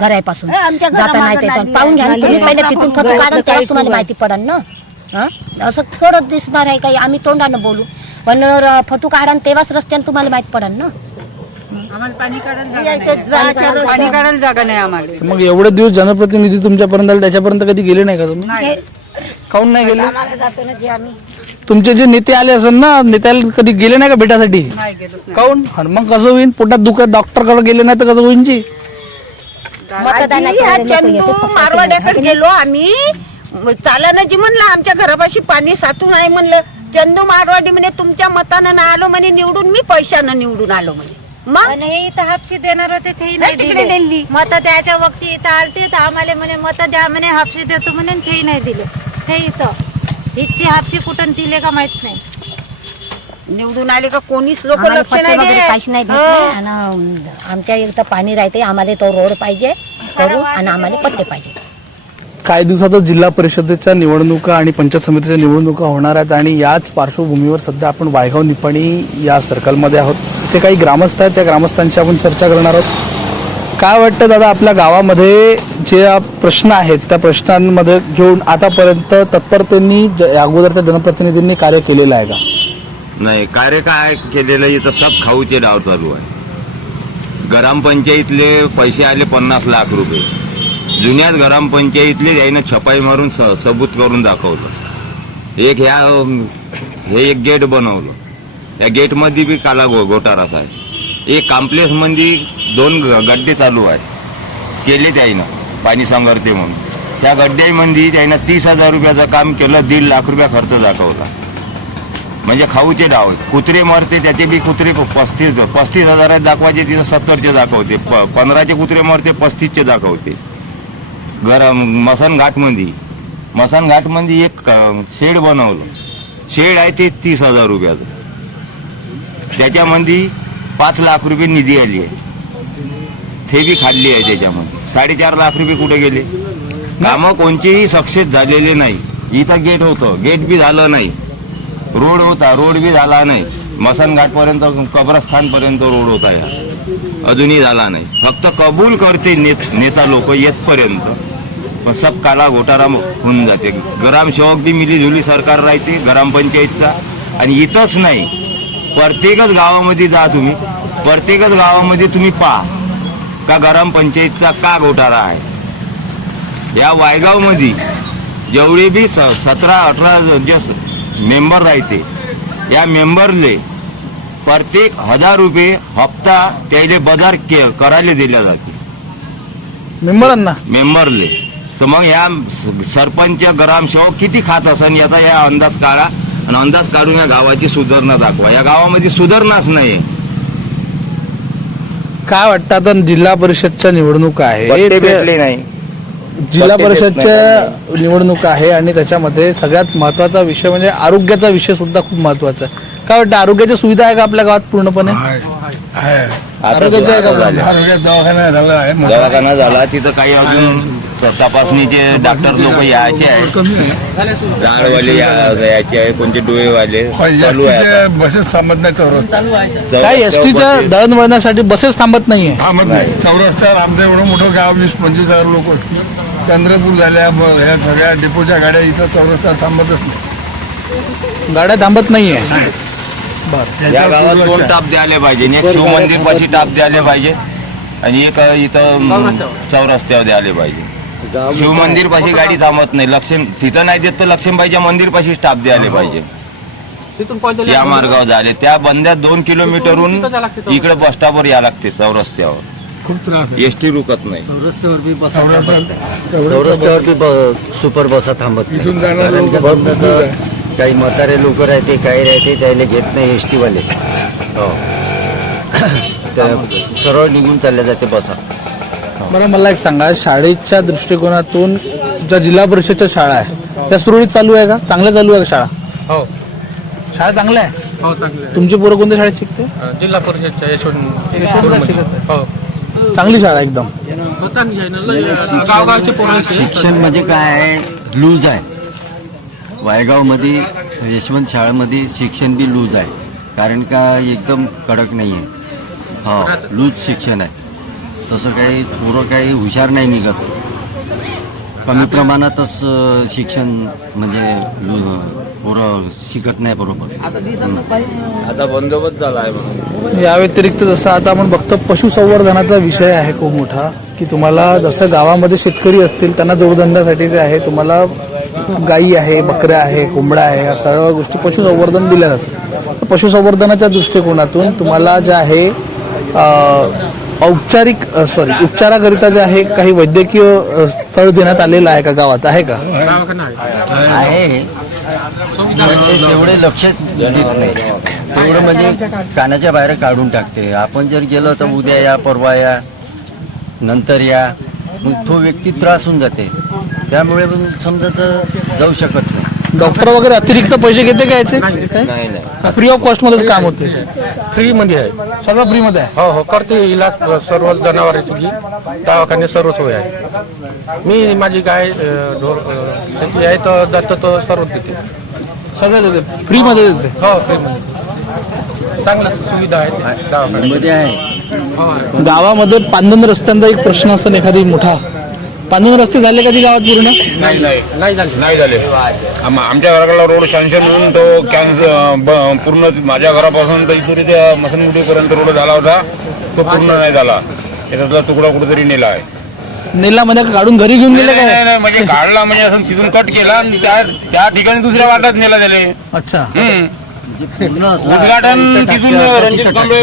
घरापासून, जाता नाही ते पाहून घ्या तुम्ही. पहिले तिथून फोटो काढून त्यावेळेस तुम्हाला माहिती पडेल ना. हां असं थोडं दिसणार आहे काही आम्ही तोंडानं बोलू पण फोटो काढा तेव्हाच रस्त्यानं तुम्हाला माहीत पडेल ना. पाणी काढायला जागा नाही आम्हाला. तर मग एवढे दिवस जनप्रतिनिधी तुमच्यापर्यंत आले त्याच्यापर्यंत कधी गेले नाही का तुम्ही? काऊन नाही गेले? तुमचे जे नेते आले असेल ना, नेत्याला कधी गेले नाही का भेटासाठी? काऊन? मग कसं होईल? पोटात दुखत डॉक्टरकडे गेले नाही तर कसं होईल जी? चंदू मारवाड्याकडे गेलो आम्ही, चालानं जी म्हणलं आमच्या घरापाशी पाणी साचून आहे म्हणलं. चंदू मारवाडी म्हणे तुमच्या मतानं नाही आलो म्हणे निवडून, मी पैशानं निवडून आलो म्हणे. मग इथं हापशी देणार होते ते नाही दिली. मत द्यायच्या वक्ती इथं आलते तर आम्हाला म्हणे मत द्या म्हणे, हापशी देतो म्हणे, तेही नाही दिले. हे इथं हिची हापशी कुठून दिले का माहित नाही. निवडून आले का कोणीच लोक आम्हाला लक्ष पट्टे नाही वगैरे देत. काहीच नाही देत नाही. आणि आमच्या इथं पाणी राहते आम्हाला तो रोड पाहिजे करू आणि आम्हाला पट्टे पाहिजे. काही दिवसातच जिल्हा परिषदेच्या निवडणुका आणि पंचायत समितीच्या निवडणुका होणार आहेत आणि याच पार्श्वभूमीवर सध्या आपण वायगाव निपाणी या सर्कलमध्ये आहोत. तिथे काही ग्रामस्थ आहेत, त्या ग्रामस्थांची आपण चर्चा करणार आहोत. काय वाटतं दादा, आपल्या गावामध्ये जे प्रश्न आहेत त्या प्रश्नांमध्ये घेऊन आतापर्यंत तत्परतेने अगोदरच्या जनप्रतिनिधींनी कार्य केलेलं आहे का? नाही, कार्य काय केलेलं इथं सब खाऊचे डाव चालू आहे. ग्रामपंचायतले पैसे आले 50 लाख रुपये. जुन्याच ग्रामपंचायतले यायनं छपाई मारून सबूत करून दाखवलं. हे एक गेट बनवलं, या गेटमध्ये बी काला घोटाराच आहे. एक कॉम्प्लेक्समध्ये 2 गड्डे चालू आहे केले त्याईनं पाणी संघर्ते म्हणून. त्या गड्ड्यामध्ये त्याईनं 30,000 रुपयाचं काम केलं, 1.5 लाख रुपया खर्च दाखवला. म्हणजे खाऊचे डाव. कुत्रे मरते त्याचे बी कुत्रे 35,000 दाखवायचे, तिथं 70चे दाखवते. 15चे कुत्रे मरते 35चे दाखवते. मसानघाटमध्ये एक शेड बनवलं. शेड आहे ते 30,000 रुपयाचं. त्याच्यामध्ये 5 लाख रुपये निधी आली आहे, ते बी खाल्ली आहे. त्याच्यामध्ये 4.5 लाख रुपये कुठे गेले? कामं कोणतेही सक्सेस झालेले नाही. इथं गेट होतं, गेट बी झालं नाही. रोड होता, रोड बी झाला नाही. मसानघाटपर्यंत कब्रस्तानपर्यंत रोड होता, अजूनही झाला नाही. फक्त कबूल करते नेता लोक येतपर्यंत, पण सब काला घोटारा होऊन जाते. ग्रामसेवक बी मिलीजुली सरकार राहते ग्रामपंचायतचा. आणि इथंच नाही, प्रत्येकच गावामध्ये जा तुम्ही, प्रत्येकच गावामध्ये तुम्ही पहा का ग्रामपंचायतचा का घोटारा आहे. या वायगावमध्ये जेवढे बी 17-18 जे मेंबर राहते, या मेंबरले प्रत्येक 1,000 रुपये हप्ता त्याले बाजार करायला दिल्या जाते मेंबरले. तर मग या सरपंच ग्रामसेवक किती खात असन याचा या अंदाज काढा आणि अंदाज काढून या गावाची सुधारणा दाखवा. या गावामध्ये सुधारणाच नाही. काय वाटतं, आता जिल्हा परिषदच्या निवडणुका आहे, भेटले नाही. जिल्हा परिषदच्या निवडणुका आहे आणि त्याच्यामध्ये सगळ्यात महत्वाचा विषय म्हणजे आरोग्याचा विषय सुद्धा खूप महत्वाचा आहे. काय वाटतं, आरोग्याची सुविधा आहे का आपल्या गावात पूर्णपणे? आरोग्याच्या दवाखाना झाला, तिथं काही अजून तपासणीचे डॉक्टर लोक यायचे आहेत, झाडवाले यायचे आहे, कोणते डोळेवाले चालू आहे. बसेस थांबत नाही चौरस्ता. काय एसटीच्या दळणवळणासाठी बसेस थांबत नाहीये? थांबत नाही चौरस्त्यावर. आमचं एवढं मोठं गाव 20-25,000 लोक. चंद्रपूर झाल्या ह्या सगळ्या डेपोच्या गाड्या इथं चौरस्त्यावर थांबतच नाही. गाड्या थांबत नाहीये. या गावात 2 टाप द्यायला पाहिजे. एक शिवमंदिर पाशी टाप द्यायला पाहिजे आणि एक इथं चौरस्त्यावर द्यायला पाहिजे. शिवमंदिर पाशी गाडी थांबत नाही. लक्ष्मी तिथं नाही देत तर लक्ष्मीबाईच्या मंदिर पाशी स्टाफ द्यायला पाहिजे. या मार्गावर झाले त्या बंद्यात 2 किलोमीटरहून इकडे बस स्टॉपवर या लागते चौरस्त्यावर. खूप त्रास. एसटी रुकत नाही. चौरस्त्यावर बी सुपर बसा थांबत नाही. काही म्हातारे लोक राहते, काही राहते, त्याला घेत नाही एसटी वाले. हो, सरळ निघून चालल्या जाते बसा. बरं, मला एक सांगा, शाळेच्या दृष्टिकोनातून ज्या जिल्हा परिषदच्या शाळा आहे त्या सुरळीत चालू आहे का? चांगल्या चालू आहे का शाळा? हो, शाळा चांगल्या आहे. हो, चांगले. तुमची पोरं कोणत्या शाळेत शिकते? जिल्हा परिषदच्या यशवंतला शिकत. हो, चांगली शाळा एकदम. गावगावचे पोरं. शिक्षण म्हणजे काय आहे, लूज आहे. वायगावमध्ये यशवंत शाळेमध्ये शिक्षण बी लूज आहे. कारण का एकदम कडक नाही आहे. हो, लूज शिक्षण आहे. तसं काही पोरं काही हुशार नाही निघत. कमी प्रमाणातच शिक्षण म्हणजे पोरं शिकत नाही बरोबर. आता बंदोबस्त झाला आहे म्हणून. या व्यतिरिक्त जसं आता आपण बघतो पशुसंवर्धनाचा विषय आहे खूप मोठा, की तुम्हाला जसं गावामध्ये शेतकरी असतील त्यांना जोडधंद्यासाठी जे आहे तुम्हाला गायी आहे, बकऱ्या आहे, कोंबडा आहे, या सर्व गोष्टी पशुसंवर्धन दिल्या जातात. तर पशुसंवर्धनाच्या दृष्टिकोनातून तुम्हाला जे आहे उपचाराकरिता जे आहे काही वैद्यकीय स्थळ देण्यात आलेलं आहे का गावात, आहे का? आहे तेवढे लक्ष देत नाही, तेवढं म्हणजे कानाच्या बाहेर काढून टाकते. आपण जर गेलो तर उद्या या, परवा या, नंतर या, मग तो व्यक्ती त्रास होऊन जाते. त्यामुळे समजायचं जाऊ शकत नाही. डॉक्टर वगैरे अतिरिक्त पैसे घेते का याचे? फ्री ऑफ कॉस्ट मध्येच काम होते? फ्री मध्ये आहे, सगळं फ्री मध्ये आहे. हो हो, करते इलाज सर्व जनावरांची दवाखाने सर्व सोय आहे. मी माझी गाय शेती आहे तर जातं तर सर्व देते, सगळं देते फ्री मध्ये देते? हो फ्री मध्ये, चांगल्या सुविधा आहे दवाखान्यामध्ये आहे. गावामध्ये पांदन रस्त्यांचा एक प्रश्न असतो एखादी मोठा. पांदन रस्ते झाले कधी गावात पूर्ण? नाही झाले. आमच्या घराकडला रोड सँक्शन होऊन तो कॅन्सल पूर्ण माझ्या घरापासून तर इथून त्या मसनगुडीपर्यंत रोड झाला होता, तो पूर्ण नाही झाला. त्याच्यातला तुकडा कुठेतरी नेला आहे. नेला म्हणजे काढून घरी घेऊन गेले काय? नाही, म्हणजे काढला म्हणजे असं तिथून कट केला आणि त्या ठिकाणी दुसऱ्या वाटात नेला त्याने. अच्छा. उद्घाटन तिथून रणजित कांबळे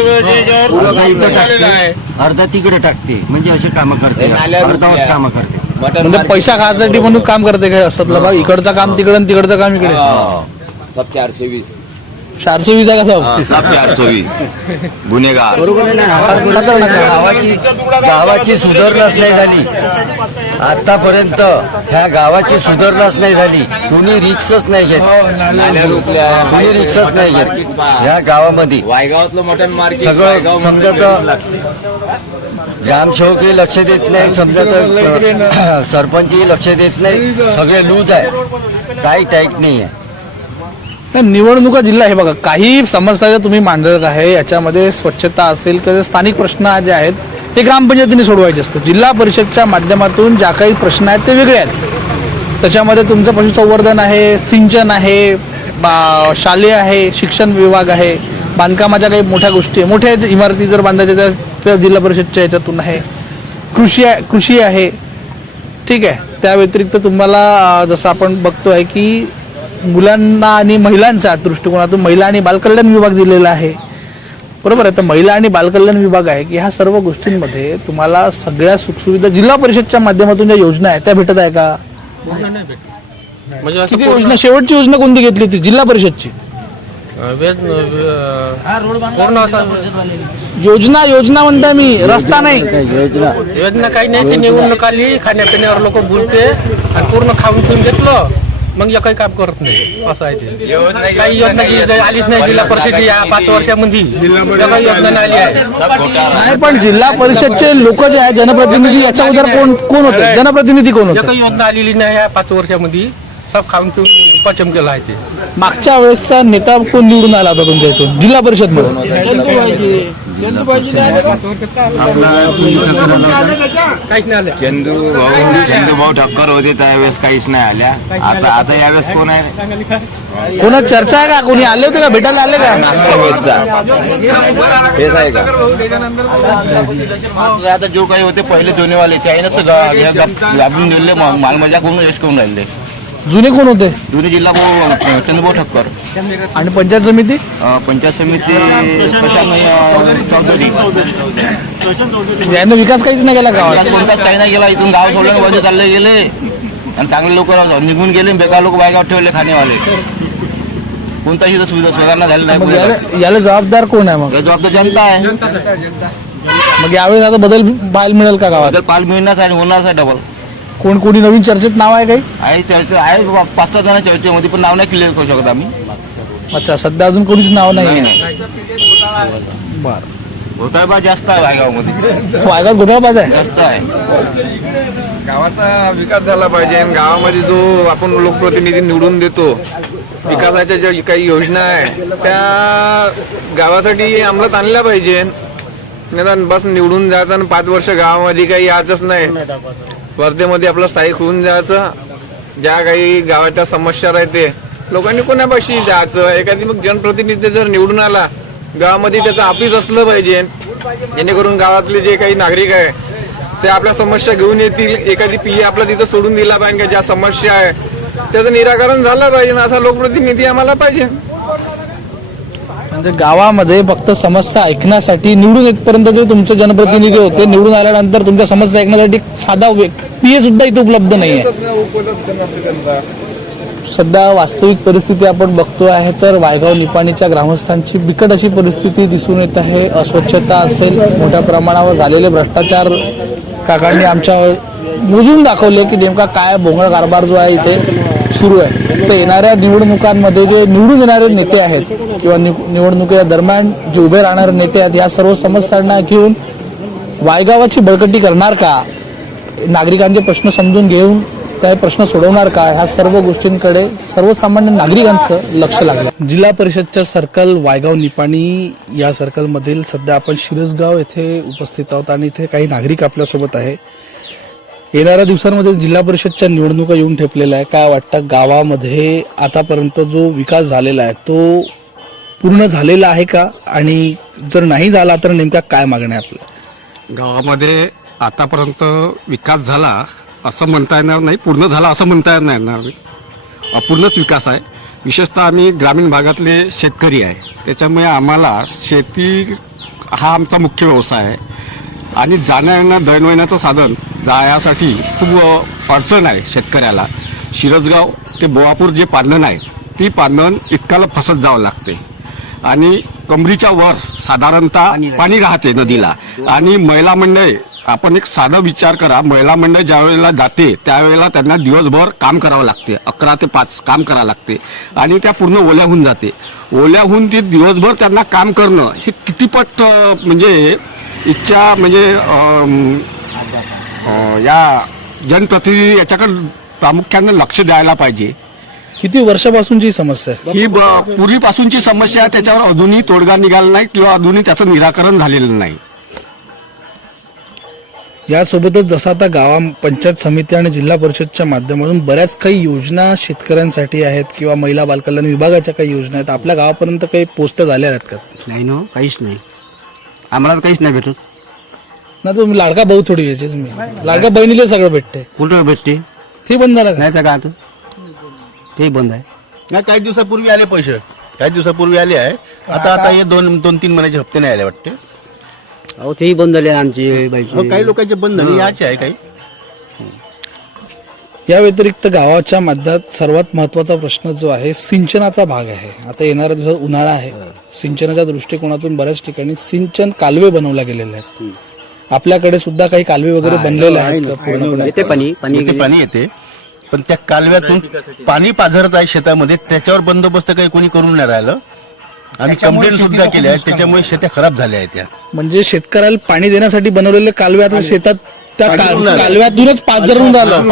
अर्धा तिकडे टाकते, म्हणजे असे कामं करते, अर्धवट कामं करते. म्हणजे पैसा खाण्यासाठी म्हणून काम करते काय असतात बा, इकडचं काम तिकडे आणि तिकडचं काम इकडे. 420 420 आहे का? 420 गुन्हेगार. गावाची सुधारणाच नाही झाली आतापर्यंत. ह्या गावाची सुधारणाच नाही झाली. कोणी रिक्सच नाही घेत, कोणी रिक्सच नाही घेत ह्या गावामध्ये. वायगावातलं मटन मार्केट सगळं समजायचं, ग्रामसेवकही लक्ष देत नाही, समजायचं सरपंचही लक्ष देत नाही. सगळे लूज आहे, काही टाईट नाही आहे. निवडणुका जिल्हा हे बघा, काही समस्या ज्या तुम्ही मांडत आहे याच्यामध्ये स्वच्छता असेल किंवा स्थानिक प्रश्न जे आहेत ते ग्रामपंचायतीने सोडवायचे असतात. जिल्हा परिषदच्या माध्यमातून ज्या काही प्रश्न आहेत ते वेगळे आहेत. त्याच्यामध्ये तुमचं पशुसंवर्धन आहे, सिंचन आहे, शालेय आहे, शिक्षण विभाग आहे, बांधकामाच्या काही मोठ्या गोष्टी, मोठ्या इमारती जर बांधायच्या त्या जिल्हा परिषदच्या याच्यातून आहे, कृषी आहे, ठीक आहे. त्या व्यतिरिक्त तुम्हाला जसं आपण बघतोय की मुलांना आणि महिलांच्या दृष्टिकोनातून महिला आणि बालकल्याण विभाग दिलेला आहे, बरोबर आहे. तर महिला आणि बालकल्याण विभाग आहे की ह्या सर्व गोष्टींमध्ये तुम्हाला सगळ्या सुखसुविधा जिल्हा परिषदच्या माध्यमातून ज्या योजना आहेत त्या भेटत आहे का? म्हणजे किती योजना? शेवटची योजना कोणती घेतली होती जिल्हा परिषदची? योजना म्हणताय मी, रस्ता नाही. योजना काही नाही, ते निवडणूक आली, खाण्यापिण्यावर लोक बोलते आणि पूर्ण खाऊन पिऊन घेतलं, मग या काही काम करत नाही, असं आहे ते. काही योजना आलीच नाही जिल्हा परिषदची या 5 वर्षामध्ये, काही योजना आली आहे. नाही, पण जिल्हा परिषदचे लोक जे आहे जनप्रतिनिधी याच्या अगोदर कोण होते? जनप्रतिनिधी कोण होते? काही योजना आलेली नाही या 5 वर्षामध्ये, सब खाऊन पिऊन पचम केला आहे ते. मागच्या वेळेसचा नेता कोण निवडून आला होता तुमच्या इथून जिल्हा परिषद म्हणून? काहीच नाही आलं. चंदू भाऊ ठक्कर होते त्यावेळेस काहीच नाही आल्या. आता यावेळेस कोण आहे? कोणाच चर्चा आहे का? कोणी आले होते का? भेटायला आले का? हेच आहे का? आता जो काही होते पहिले जुनेवाले चायनाच आपण दिले मालमजा करून रेस्ट करून राहिले. जुने कोण होते? जुने जिल्हा चंद्रभाऊ ठक्कर. आणि पंचायत समिती? पंचायत समिती चौधरी. यानं विकास काहीच नाही केला गावात? कोणताच काही नाही केला. इथून गाव सोडून बाजू चालले गेले आणि चांगले लोक निघून गेले, बेकार लोक बायगाव ठेवले खाणेवाले. कोणताही सुविधा सुधारणा झाली नाही. याला जबाबदार कोण आहे? मग जबाबदार जनता आहे. मग यावेळेस आता बदल पाहायला मिळेल का गावात? पाल मिळणार आहे, होणार आहे डबल. कोणी नवीन चर्चेत नाव आहे काही? आहे चर्चा आहे, 5-6 जण चर्चेमध्ये, पण नाव नाही क्लिअर करू शकत आम्ही. अच्छा, सध्या अजून कोणीच नाव नाही. बर, घोटाळबाज जास्त आहे वायगावमध्ये. वायगाव घोटाळबाज आहे जास्त आहे. गावाचा विकास झाला पाहिजे आणि गावामध्ये जो आपण लोकप्रतिनिधी निवडून देतो, विकासाच्या ज्या काही योजना आहे त्या गावासाठी अंमलात आणल्या पाहिजे. निदान बस निवडून जायचं आणि 5 वर्ष गावामध्ये काही यायचंच नाही. वर्धेमध्ये आपलं स्थायिक होऊन जायचं. ज्या काही गावाच्या समस्या राहते लोकांनी कोणापाशी जायचं. एखादी मग जनप्रतिनिधी जर निवडून आला गावामध्ये त्याचं ऑफिस असलं पाहिजे, जेणेकरून गावातले जे काही नागरिक आहे ते आपल्या समस्या घेऊन येतील. एखादी पीए आपला तिथं सोडून दिला पाहिजे का ज्या समस्या आहे त्याचं निराकरण झालं पाहिजे. असा लोकप्रतिनिधी आम्हाला पाहिजे. म्हणजे गावामध्ये फक्त समस्या ऐकण्यासाठी निवडून येतपर्यंत जे तुमचे जनप्रतिनिधी होते, निवडून आल्यानंतर तुमच्या समस्या ऐकण्यासाठी साधा पीए सुद्धा इथे उपलब्ध नाही आहे. सध्या वास्तविक परिस्थिती आपण बघतो आहे तर वायगाव निपाणीच्या ग्रामस्थांची बिकट अशी परिस्थिती दिसून येत आहे. अस्वच्छता असेल, मोठ्या प्रमाणावर झालेले भ्रष्टाचार काकांनी आमच्या मोजून दाखवले की नेमका काय भोंगळ कारभार जो आहे इथे सुरू आहे. तर येणाऱ्या निवडणुकांमध्ये जे निवडून येणारे नेते आहेत किंवा निवडणुकीच्या दरम्यान जे उभे राहणारे नेते आहेत या सर्व समस्यांना घेऊन वायगावाची बळकटी करणार का, नागरिकांचे प्रश्न समजून घेऊन त्या प्रश्न सोडवणार का, ह्या सर्व गोष्टींकडे सर्वसामान्य नागरिकांचं लक्ष लागलं. जिल्हा परिषदच्या सर्कल वायगाव निपाणी या सर्कलमधील सध्या आपण शिरसगाव येथे उपस्थित आहोत आणि इथे काही नागरिक आपल्यासोबत आहे. येणाऱ्या दिवसांमध्ये जिल्हा परिषदच्या निवडणुका येऊन ठेपलेल्या आहे. काय वाटतं गावामध्ये आतापर्यंत जो विकास झालेला आहे तो पूर्ण झालेला आहे का, आणि जर नाही झाला तर नेमका काय मागण्या आपल्या? गावामध्ये आतापर्यंत विकास झाला असं म्हणता येणार नाही, पूर्ण झाला असं म्हणता येणार नाही. अपूर्णच विकास आहे. विशेषतः आम्ही ग्रामीण भागातले शेतकरी आहे, त्याच्यामुळे आम्हाला शेती हा आमचा मुख्य व्यवसाय आहे आणि जाण्या येणं दळणवळणाचं साधन जाण्यासाठी खूप अडचण आहे शेतकऱ्याला. शिरसगाव ते बोवापूर जे पांधन आहे ती पांधन इतकाला फसत जावं लागते आणि कमरीच्या वर साधारणतः पाणी राहते नदीला. आणि महिला मंडळ, आपण एक साधा विचार करा, महिला मंडळ ज्या वेळेला जाते त्यावेळेला त्यांना दिवसभर काम करावं लागते, 11 ते 5 काम करावं लागते आणि त्या पूर्ण ओल्या होऊन जाते. ओल्या होऊन ते दिवसभर त्यांना काम करणं हे कितीपट म्हणजे इच्छा म्हणजे या जनप्रतिनिधी याच्याकडे प्रामुख्याने लक्ष द्यायला पाहिजे. किती वर्षापासूनची समस्या आहे ही? पूर्वीपासूनची समस्या आहे, त्याच्यावर अजूनही तोडगा निघाला नाही किंवा अजूनही त्याचं निराकरण झालेलं नाही. यासोबतच जसं आता पंचायत समिती आणि जिल्हा परिषदच्या माध्यमातून बऱ्याच काही योजना शेतकऱ्यांसाठी आहेत किंवा महिला बालकल्याण विभागाच्या काही योजना आहेत, आपल्या गावापर्यंत काही पोस्ट झाल्या आहेत का? नाही ना, काहीच नाही. आम्हाला काहीच नाही भेटत ना. तुम्ही लाडका भाऊ थोडी घ्यायचे, तुम्ही लाडका बहिणीला सगळं भेटते. कुठं भेटते? ते बंद झालं नाही तर का आता ते बंद आहे. नाही, काही दिवसापूर्वी आले पैसे, काही दिवसापूर्वी आले आहे. आता हे दोन 3 महिन्याचे हप्ते नाही आले वाटते. अहो तेही बंद झाले आमची बाईची. काही लोकांचे बंद झाले, याचे आहे काही. या व्यतिरिक्त गावाच्या मध्यात सर्वात महत्वाचा प्रश्न जो आहे सिंचनाचा भाग आहे. आता येणाऱ्या दिवसात उन्हाळा आहे, सिंचनाच्या दृष्टिकोनातून बऱ्याच ठिकाणी सिंचन कालवे बनवल्या गेलेले आहेत. आपल्याकडे सुद्धा काही कालवे वगैरे बनलेले आहेत का? पूर्णपणे येते पाणी येते, पण त्या कालव्यातून पाणी पाझरत आहे शेतामध्ये, त्याच्यावर बंदोबस्त काही कोणी करून नाही राहिलं. आम्ही कंप्लेंट सुद्धा केली आहे, त्याच्यामुळे शेत्या खराब झाल्या आहेत. त्या म्हणजे शेतकऱ्याला पाणी देण्यासाठी बनवलेले कालवे आता शेतात त्या कालव्यातूनच पाझरून झालं,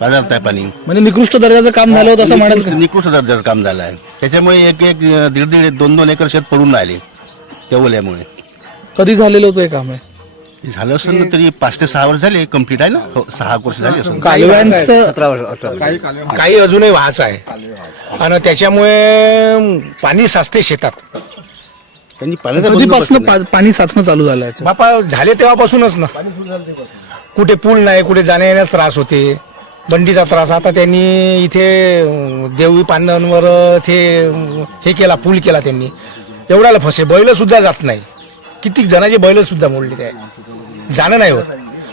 पाझरत आहे पाणी. म्हणजे निकृष्ट दर्जाचं काम झालं होतं असं म्हणत. निकृष्ट दर्जाचं काम झालं आहे. त्याच्यामुळे 1-1.5-1.5-2 एकर शेत पडून राहिले त्या ओल्यामुळे. कधी झालेलं होतं हे काम? आहे झालं असेल ना तरी 5 ते 6 वर्ष झाले, कम्प्लीट आहे ना. 6 वर्ष झाली असेल. कालव्यांचं काही अजूनही व्हायचं आहे आणि त्याच्यामुळे पाणी साचते शेतात. कधीपासून पाणी साचणं चालू झालं? बापा झाले तेव्हापासूनच ना. कुठे पूल नाही, कुठे जाण्या येण्यास त्रास होते, बंडीचा त्रास. आता त्यांनी इथे देवी पांधनवर ते हे केला, पूल केला त्यांनी. एवढ्याला फसे, बैल सुद्धा जात नाही. किती जणांचे बैल सुद्धा मोडले, ते जाणं नाही होत.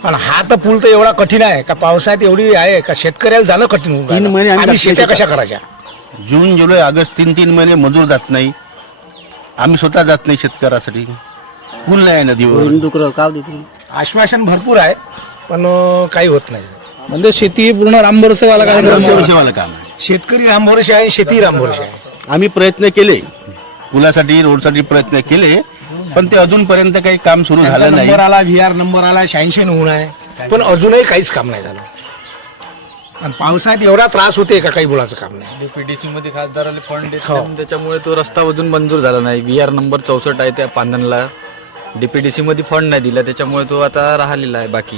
आणि हा तर पूल तर एवढा कठीण आहे का पावसाळ्यात एवढी आहे का शेतकऱ्याला जाणं कठीण होऊन 3 महिने आम्ही शेत्या कशा करायच्या? जून, जुलै, ऑगस्ट 3 महिने मजूर जात नाही. आम्ही स्वतः जात नाही शेतकऱ्यासाठी. पूल नाही नदीवर. आश्वासन भरपूर आहे पण काही होत नाही. म्हणजे शेती पूर्ण रामभरोसेवाला रामभरोसेवाला काम आहे. शेतकरी रामभरोसे आहे, शेती रामभरोसे आहे. आम्ही प्रयत्न केले, पुलासाठी रोडसाठी प्रयत्न केले, पण ते अजूनपर्यंत काही काम सुरू झालं नाही. नंबर आला, VR नंबर आला, 86 होऊन आहे, पण अजूनही काहीच काम नाही झालं. आणि पावसाळ्यात एवढा त्रास होते का काही बोलायचं काम नाही. डीपीडीसी मध्ये खासदाराला फंड देत नाही, त्याच्यामुळे तो रस्ता अजून मंजूर झाला नाही. VR नंबर 64 आहे त्या पांधनला, डीपीडीसी मध्ये फंड नाही दिला, त्याच्यामुळे तो आता राहिलेला आहे. बाकी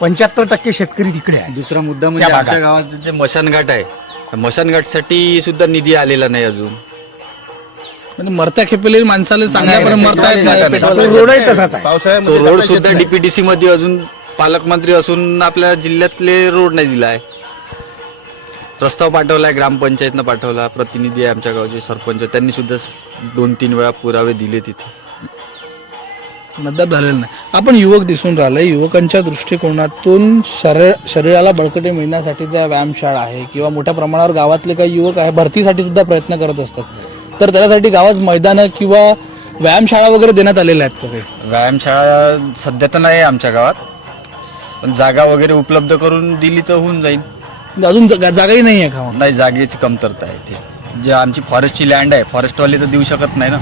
75% शेतकरी तिकडे आहे. दुसरा मुद्दा म्हणजे त्या आमच्या भागात. गावात जे मशानघाट आहे मशानघाटसाठी सुद्धा निधी आलेला नाही अजून. म्हणजे मरत्या खेपेले माणसाला चांगल्यापर्यंत मरता येत नाही. तो रोडही तसाच आहे. तो रोड सुद्धा डीपीडीसी मध्ये अजून पालकमंत्री असून आपल्या जिल्ह्यातले रोड नाही दिलाय. प्रस्ताव पाठवलाय, ग्रामपंचायतनं पाठवला, प्रतिनिधी आहे आमच्या गावचे सरपंच, त्यांनी सुद्धा 2-3 वेळा पुरावे दिले तिथे. मदत झालेलं नाही. आपण युवक दिसून राहिलंय, युवकांच्या दृष्टिकोनातून शरीराला बळकटी मिळण्यासाठीच्या व्यायामशाळा आहे किंवा मोठ्या प्रमाणावर गावातले काही युवक आहे भरतीसाठी सुद्धा प्रयत्न करत असतात. तर त्याच्यासाठी गावात मैदानं किंवा व्यायामशाळा वगैरे देण्यात आलेल्या आहेत का काही? व्यायामशाळा सध्या तर नाही आमच्या गावात, पण जागा वगैरे उपलब्ध करून दिली तर होऊन जाईल. अजून जागाही नाही आहे का? नाही, जागेची कमतरता आहे इथे. जे आमची फॉरेस्टची लँड आहे, फॉरेस्टवाले तर देऊ शकत नाही ना,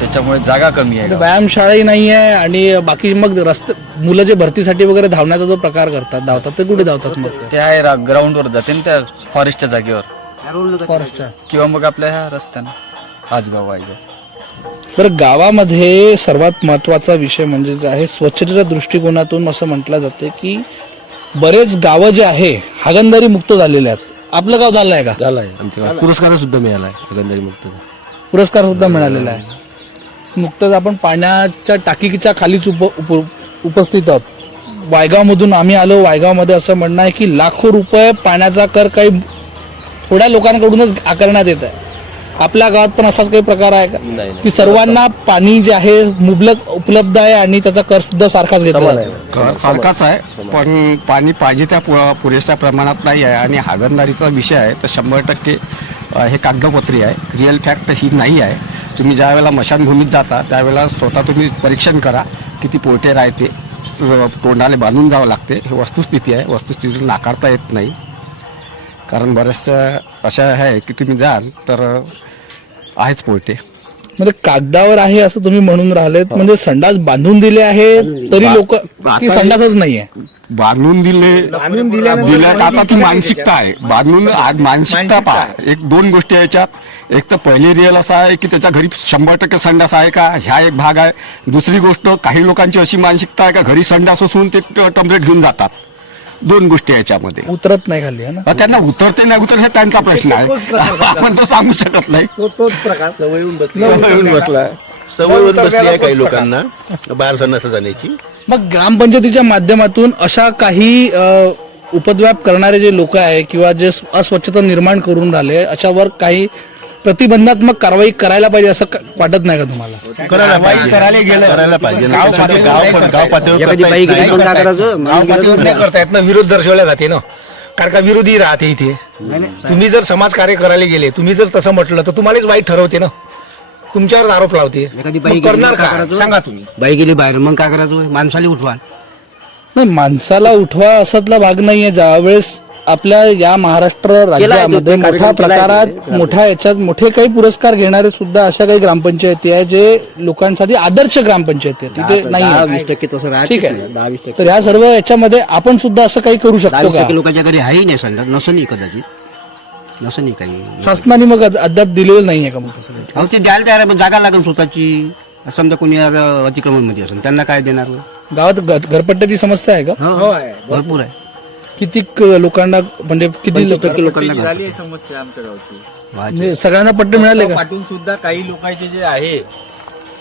त्याच्यामुळे जागा कमी आहे. व्यायामशाळाही नाही आहे आणि बाकी मग रस्ते मुलं जे भरतीसाठी वगैरे धावण्याचा जो प्रकार करतात, धावतात ते कुठे धावतात मग? ते आहे ग्राउंडवर जाते ना, त्या फॉरेस्टच्या जागेवर, फॉरेस्टच्या किंवा मग आपल्या ह्या रस्त्यानं आजगाव आहे. तर गावामध्ये सर्वात महत्वाचा विषय म्हणजे जे आहे स्वच्छतेच्या दृष्टिकोनातून असं म्हटलं जाते की बरेच गावं जे आहे हागणदारी मुक्त झालेले आहेत. आपलं गाव झालं आहे का? झालाय. आमच्या गावात पुरस्कार सुद्धा मिळालाय हागणदारी मुक्त पुरस्कार सुद्धा मिळालेला आहे. नुकतंच आपण पाण्याच्या टाकीच्या खालीच उपस्थित आहोत. वायगावमधून आम्ही आलो. वायगावमध्ये असं म्हणणं आहे की लाखो रुपये पाण्याचा कर काही थोड्या लोकांकडूनच आकारण्यात येत आहे. आपल्या गावात पण असाच काही प्रकार आहे का की सर्वांना पाणी जे आहे मुबलक उपलब्ध आहे आणि त्याचा कर सुद्धा सारखाच घेतला आहे? कर सारखाच आहे, पण पाणी पाहिजे त्या पुरेशा प्रमाणात नाही आहे. आणि हागणदारीचा विषय आहे तर 100% हे कागदपत्री आहे, रिअल फॅक्ट ही नाही आहे. तुम्ही ज्या वेळेला मशानभूमीत जाता त्यावेळेला स्वतः तुम्ही परीक्षण करा किती पोटे राहते, तोंडाला बांधून जावं लागते. हे वस्तुस्थिती आहे, वस्तुस्थिती नाकारता येत नाही. कारण बऱ्याचशा अशा आहे की तुम्ही जाल तर आहेच पोटे. म्हणजे कागदावर आहे असं तुम्ही म्हणून राहिलेत, म्हणजे संडास बांधून दिले आहे तरी लोक की संडासच नाहीये? बांधून दिले आता ती मानसिकता आहे. बांधून आज मानसिकता पहा, 1-2 गोष्टी याच्यात. एक तर पहिली रिअल असा आहे की त्याच्या घरी 100% संडास आहे का, ह्या एक भाग आहे. दुसरी गोष्ट, काही लोकांची अशी मानसिकता आहे का घरी संडास असून ते टमरेट घेऊन जातात. 2 गोष्टी याच्यामध्ये उतरत नाही खाली ना. त्यांना उतरते नाही उतर हे त्यांचा प्रश्न आहे, आपण तो सांगू शकत नाही. तोच प्रकार सवयीहून बसलाय. सवयीहून बसली आहे काही लोकांना बाहेर संडास जाण्याची. मग ग्रामपंचायतीच्या माध्यमातून अशा काही उपद्व्याप करणारे जे लोक आहे किंवा जे अस्वच्छता निर्माण करून राहिले अशावर काही प्रतिबंधात्मक कारवाई करायला पाहिजे असं वाटत नाही का तुम्हाला? करायला पाहिजे. गाव पातळीवर नाही करता येत ना, विरोध दर्शवला जाते ना, कारण का विरोधी राहते इथे. तुम्ही जर समाज कार्य करायला गेले, तुम्ही जर तसं म्हटलं तर तुम्हालाच वाईट ठरवते ना, तुमच्यावर आरोप लावते. मग करणार का सांगा तुम्ही? बाई गेली बाहेर, मग काय करायचं? माणसाला उठवा. नाही, माणसाला उठवा असातला भाग नाहीये. ज्यावेळेस आपल्या या महाराष्ट्र राज्यामध्ये मोठ्या प्रकारात मोठे काही पुरस्कार घेणारे सुद्धा अशा काही ग्रामपंचायती आहे जे लोकांसाठी आदर्श ग्रामपंचायती आहे, तिथे नाही. ठीक आहे, तर ह्या सर्व याच्यामध्ये आपण सुद्धा असं काही करू शकतो का? लोकांच्या घरी हाही नाही संडास, नसनी कदाचित, नसनी काही. शासनाने मग अद्याप दिलेलं नाहीये का? मग तसं ते द्यायला तयार आहे, पण जागा लागेल स्वतःची. समजा कोणी अतिक्रमण मध्ये असेल त्यांना काय देणार? गावात घरपट्ट्याची समस्या आहे का? भरपूर आहे. किती लोकांना, म्हणजे किती लोकांना झाली समस्या आमच्या गावची? म्हणजे सगळ्यांना पट्टे मिळाले का? पाठवून सुद्धा काही लोकांचे जे आहे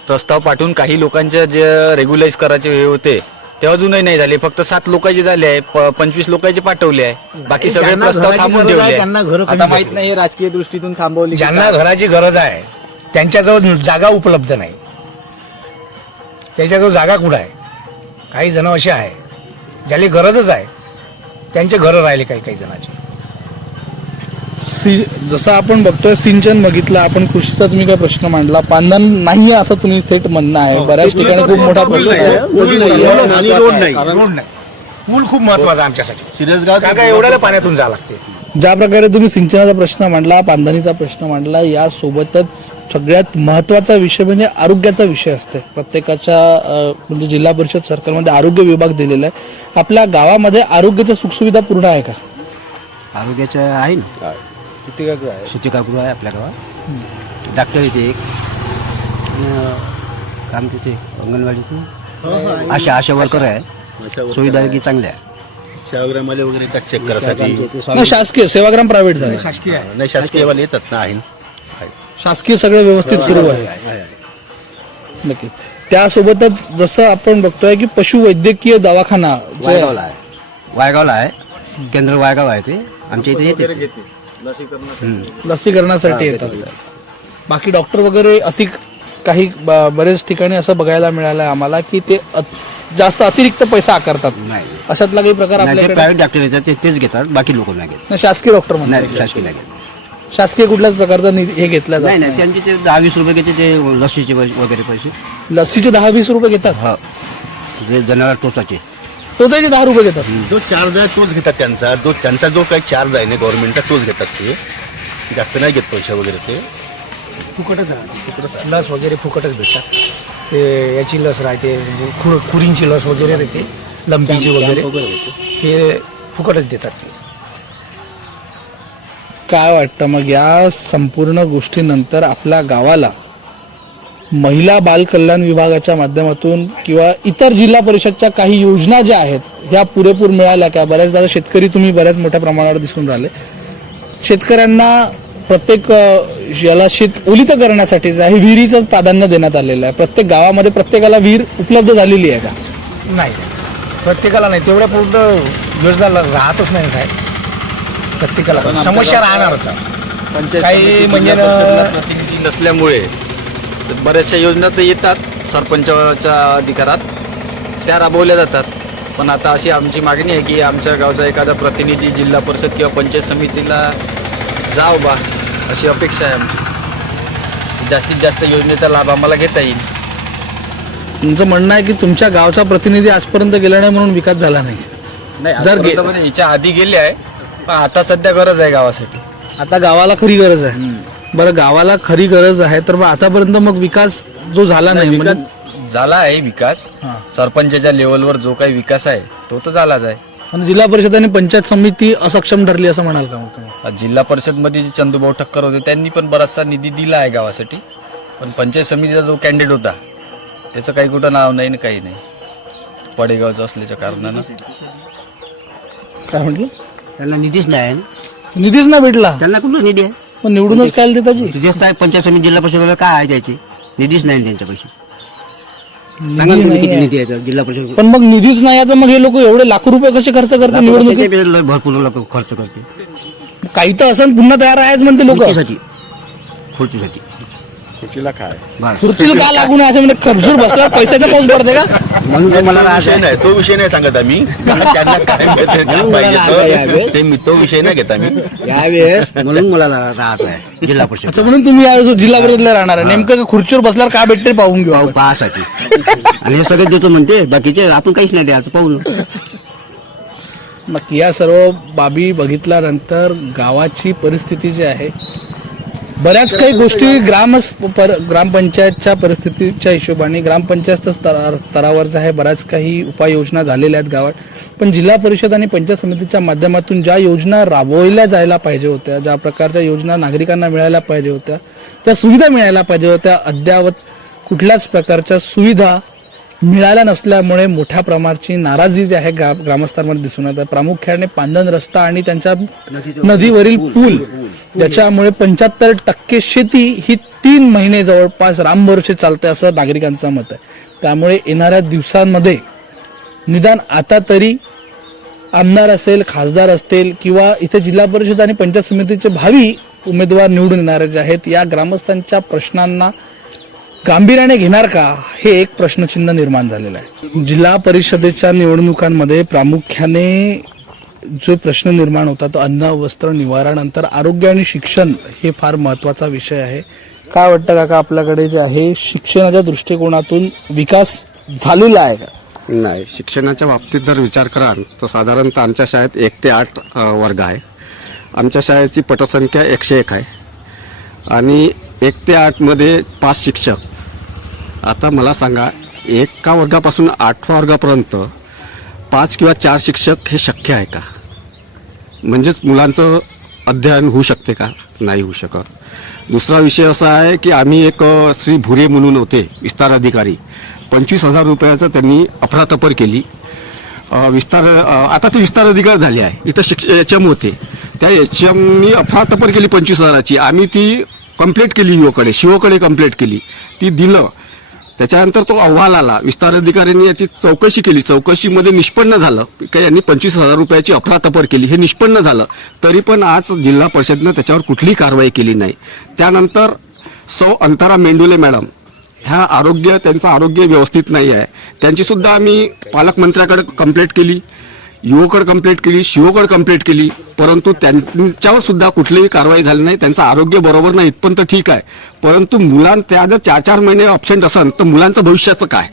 प्रस्ताव पाठवून काही लोकांचे जे रेग्युलाइज करायचे हे होते ते अजूनही नाही झाले. फक्त 7 लोकांचे झाले आहे, 25 लोकांचे पाठवले आहे, बाकी सगळे प्रस्ताव थांबून ठेवले. आता माहित नाही राजकीय दृष्टीतून थांबवली. ज्यांना घराची गरज आहे त्यांच्याजवळ जागा उपलब्ध नाही. त्याच्याजवळ जागा कुठं आहे? काही जण असे आहे ज्याला गरजच आहे, त्यांचे घर राहिले काही जणांचे. जसं आपण बघतोय सिंचन बघितलं आपण, कृषीचा तुम्ही काय प्रश्न मांडला, पांधन नाहीये असं तुम्ही थेट म्हणणं आहे. बऱ्याच ठिकाणी खूप मोठा प्रश्न आहे. रोड नाही. पूल खूप महत्वाचा आमच्यासाठी, कारण का एवढ्याला पाण्यातून जावं लागते. ज्या प्रकारे तुम्ही सिंचनाचा प्रश्न मांडला, बांधणीचा प्रश्न मांडला, यासोबतच सगळ्यात महत्वाचा विषय म्हणजे आरोग्याचा विषय असते. प्रत्येकाच्या म्हणजे जिल्हा परिषद सर्कलमध्ये आरोग्य विभाग दिलेला आहे. आपल्या गावामध्ये आरोग्याच्या सुखसुविधा पूर्ण आहे का? आरोग्याचं आहे ना, सुचिकागृह आहे आपल्या गावात. डॉक्टर इथे एक काम तिथे अंगणवाडीतून आशा वर्कर आहे. सुविधा की चांगल्या आहे. सेवाग्रामाले वगैरे येतात चेक करायसाठी. नाही, शासकीय सेवाग्राम प्रायव्हेट झालं. नाही शासकीयवाले येतात ना. आहे शासकीय सगळं व्यवस्थित सुरू आहे. नक्की. त्यासोबतच जसं आपण बघतोय की पशुवैद्यकीय दवाखाना जे वायगावला आहे, केंद्र वायगाव आहे ते आमच्या इथे येते. लसीकरणासाठी येतात. बाकी डॉक्टर वगैरे काही बरेच ठिकाणी असं बघायला मिळालं आम्हाला की ते जास्त अतिरिक्त पैसा आकारतात. अशातला काही प्रकार आपल्याकडे प्रायव्हेट डॉक्टर येतात तेच घेतात, बाकी लोक नाही घेत. शासकीय डॉक्टर नाही, शासकीय नाही घेत. शासकीय कुठल्याच प्रकारचा हे घेतला जात नाही, त्यांचे ते 10-20 रुपये घेते ते लसीचे वगैरे पैसे. लसीचे 10-20 रुपये घेतात. हो, जे जनावर टोचाचे टोचाचे 10 रुपये घेतात. जो चार्ज आहे तोच घेतात त्यांचा जो काही चार्ज आहे ना गव्हर्नमेंटचा तोच घेतात. ते जास्त नाही घेत पैसे वगैरे. ते फुकटच आहे. लस वगैरे फुकटच भेटतात. ते याची लस राहते, खुरींची लस वगैरे राहते, लंपीची वगैरे ते फुकटच देतात. ते काय वाटतं मग या संपूर्ण गोष्टीनंतर आपल्या गावाला महिला बाल कल्याण विभागाच्या माध्यमातून किंवा इतर जिल्हा परिषदच्या काही योजना ज्या आहेत ह्या पुरेपूर मिळाल्या का? बऱ्याचदा शेतकरी तुम्ही बऱ्याच मोठ्या प्रमाणावर दिसून राहिले. शेतकऱ्यांना प्रत्येक याला शेत ओलित करण्यासाठी हे विहिरीचं प्राधान्य देण्यात आलेलं आहे. प्रत्येक गावामध्ये प्रत्येकाला विहीर उपलब्ध झालेली आहे का? नाही, प्रत्येकाला नाही. तेवढ्या पूर्ण योजना राहतच नाही साहेब. प्रत्येकाला समस्या राहणारच आहे. काही म्हणजे प्रतिनिधी नसल्यामुळे बऱ्याचशा योजना तर येतात सरपंचाच्या अधिकारात, त्या राबवल्या जातात. पण आता अशी आमची मागणी आहे की आमच्या गावचा एखादा प्रतिनिधी जिल्हा परिषद किंवा पंचायत समितीला जाव बा, अशी अपेक्षा आहे आमची. जास्तीत जास्त योजनेचा लाभ आम्हाला घेता येईल. तुमचं म्हणणं आहे की तुमच्या गावचा प्रतिनिधी आजपर्यंत गेला नाही म्हणून विकास झाला नाही? नाही, याच्या आधी गेले आहे, पण आता सध्या गरज आहे गावासाठी. आता गावाला खरी गरज आहे. बरं, गावाला खरी गरज आहे तर मग आतापर्यंत मग विकास जो झाला नाही म्हणजे झाला आहे विकास. सरपंचाच्या लेवलवर जो काही विकास आहे तो तर झालाच आहे. आणि जिल्हा परिषद आणि पंचायत समिती असक्षम ठरली असं म्हणाल का? मग जिल्हा परिषद मध्ये जे चंदूभाऊ ठक्कर होते त्यांनी पण बराचसा निधी दिला आहे गावासाठी, पण पंचायत समितीचा जो कॅन्डिडेट होता त्याचं काही कुठं नाव नाही ना काही नाही, पडेगावचं असल्याच्या कारणानं. काय म्हटलं? त्यांना निधीच नाही. निधीच नाही भेटला. त्यांना कुठला निधी आहे? मग निवडूनच काय देतात जी? तुझेच काय पंचायत समिती जिल्हा परिषद काय आहे त्याची? निधीच नाही त्यांच्या पैसे. निधी नाही निधी आहे जिल्हा परिषद. पण मग निधीच नाही आता मग हे लोक एवढे लाखो रुपये कसे खर्च करतात निवडणुकीत? भरपूर खर्च करते. काही तर असं पुन्हा तयार आहेच म्हणते लोक. खुर्चीसाठी खुर्चीला काय खुर्चीला का लागू नये असं म्हणजे खपसूर बसला पैशाचा पाऊस पडते का? म्हणून मला तो विषय नाही सांगत आम्ही. त्यांना काय पाहिजे ते तो विषय नाही घेत आम्ही यावेळेस. म्हणून मला राहायचं आहे जिल्हा परिषद. अच्छा, म्हणून तुम्ही यावेळेस जिल्हा परिषदला राहणार आहे. नेमकं खुर्चीवर बसल्यावर काय भेटते पाहून घेऊ पाहासाठी. आणि हे सगळे देतो म्हणते, बाकीचे आपण काहीच नाही द्यायचं, पाहून. मग या सर्व बाबी बघितल्यानंतर गावाची परिस्थिती जी आहे, बऱ्याच काही गोष्टी ग्रामपंचायतच्या परिस्थितीच्या हिशोबाने ग्रामपंचायत स्तरावर जे आहे बऱ्याच काही उपाययोजना झालेल्या आहेत गावात. पण जिल्हा परिषद आणि पंचायत समितीच्या माध्यमातून ज्या योजना राबवल्या जायला पाहिजे होत्या, ज्या प्रकारच्या योजना नागरिकांना मिळायला पाहिजे होत्या, त्या सुविधा मिळायला पाहिजे होत्या, अद्यावत कुठल्याच प्रकारच्या सुविधा मिळाल्या नसल्यामुळे मोठ्या प्रमाणाची नाराजी जी आहे ग्रामस्थांमध्ये दिसून येत आहे. प्रामुख्याने पांदन रस्ता आणि त्यांच्या नदीवरील पूल, ज्याच्यामुळे 75% शेती ही 3 महिने जवळपास रामभरोसे चालते असं नागरिकांचं मत आहे. त्यामुळे येणाऱ्या दिवसांमध्ये निदान आता तरी आमदार असेल, खासदार असतील किंवा इथे जिल्हा परिषद आणि पंचायत समितीचे भावी उमेदवार निवडून येणारे जे आहेत, या ग्रामस्थांच्या प्रश्नांना गांभीर्याने घेणार का, हे एक प्रश्नचिन्ह निर्माण झालेलं आहे. जिल्हा परिषदेच्या निवडणुकांमध्ये प्रामुख्याने जो प्रश्न निर्माण होता तो अन्न, वस्त्र, निवारानंतर आरोग्य आणि शिक्षण हे फार महत्वाचा विषय आहे. काय वाटतं काका, आपल्याकडे जे आहे शिक्षणाच्या दृष्टिकोनातून विकास झालेला आहे का? नाही, शिक्षणाच्या बाबतीत जर विचार कराल तर साधारणतः आमच्या शाळेत 1 ते 8 वर्ग आहे. आमच्या शाळेची पटसंख्या 101 आहे आणि 1 ते 8 मध्ये 5 शिक्षक. आता मला सांगा, एका वर्गापासून 8व्या वर्गापर्यंत 5 किंवा 4 शिक्षक हे शक्य आहे का? म्हणजेच मुलांचं अध्ययन होऊ शकते का? नाही होऊ शकत. दुसरा विषय असा आहे की आम्ही एक श्री भुरे म्हणून होते विस्तार अधिकारी, 25,000 रुपयाचं त्यांनी अफरातफर केली आता ते विस्तार अधिकार झाले आहे. इथं HM होते, त्या HMनी अफरातफर केली 25,000ची. आम्ही ती कंप्लेंट केली शिवकडे कंप्लेंट केली, ती दिलं. त्याच्यानंतर तो अहवाल आला, विस्तार अधिकाऱ्यांनी याची चौकशी केली. चौकशीमध्ये निष्पन्न झालं की यांनी 25,000 रुपयाची अफरातफर केली, हे निष्पन्न झालं. तरी पण आज जिल्हा परिषदेनं त्याच्यावर कुठलीही कारवाई केली नाही. त्यानंतर अंतरा मेंडुले मॅडम ह्या त्यांचं आरोग्य व्यवस्थित नाही आहे, त्यांची सुद्धा आम्ही पालकमंत्र्याकडे कंप्लेंट केली, युवकडे कंप्लेंट केली, शिवकडे कंप्लेंट केली, परंतु त्यांच्यावर सुद्धा कुठलीही कारवाई झाली नाही. त्यांचं आरोग्य बरोबर नाही इथपर्यंत ठीक आहे, परंतु त्या जर 4-4 महिने अब्सेंट असेल तर मुलांचं भविष्याचं काय?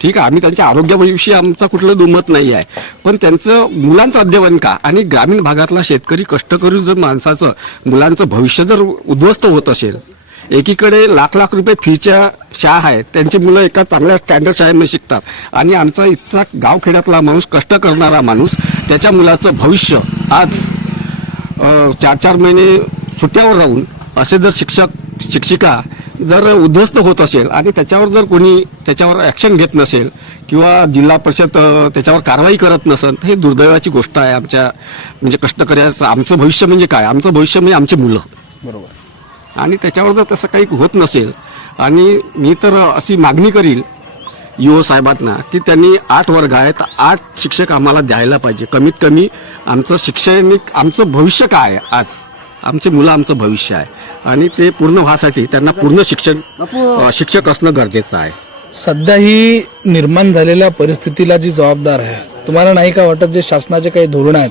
ठीक आहे, आम्ही त्यांच्या आरोग्याविषयी आमचं कुठलं दुमत नाही आहे, पण त्यांचं मुलांचं अध्ययन का? आणि ग्रामीण भागातला शेतकरी कष्टकरी जर माणसाचं मुलांचं भविष्य जर उद्ध्वस्त होत असेल, एकीकडे लाख रुपये फीच्या शाळा आहेत, त्यांची मुलं एका चांगल्या स्टँडर्ड शाळेमध्ये शिकतात, आणि आमचा इथचा गावखेड्यातला माणूस, कष्ट करणारा माणूस, त्याच्या मुलाचं भविष्य आज 4-4 महिने सुट्ट्यावर राहून असे जर शिक्षिका जर उद्ध्वस्त होत असेल आणि त्याच्यावर जर कोणी त्याच्यावर ॲक्शन घेत नसेल किंवा जिल्हा परिषद त्याच्यावर कारवाई करत नसेल, तर हे दुर्दैवाची गोष्ट आहे. आमच्या म्हणजे कष्टकऱ्याचं आमचं भविष्य म्हणजे काय? आमचं भविष्य म्हणजे आमची मुलं. बरोबर. आणि त्याच्यावर जर तसं काही होत नसेल, आणि मी तर अशी मागणी करील UO साहेबांना की त्यांनी 8 वर्ग आहेत, 8 शिक्षक आम्हाला द्यायला पाहिजे. कमीत कमी आमचं शैक्षणिक आमचं भविष्य काय आहे, आज आमचे मुलं आमचं भविष्य आहे, आणि ते पूर्ण व्हासाठी त्यांना पूर्ण शिक्षक असणं गरजेचं आहे. सध्या ही निर्माण झालेल्या परिस्थितीला जी जबाबदार आहे, तुम्हाला नाही का वाटत जे शासनाचे काही धोरणं आहेत,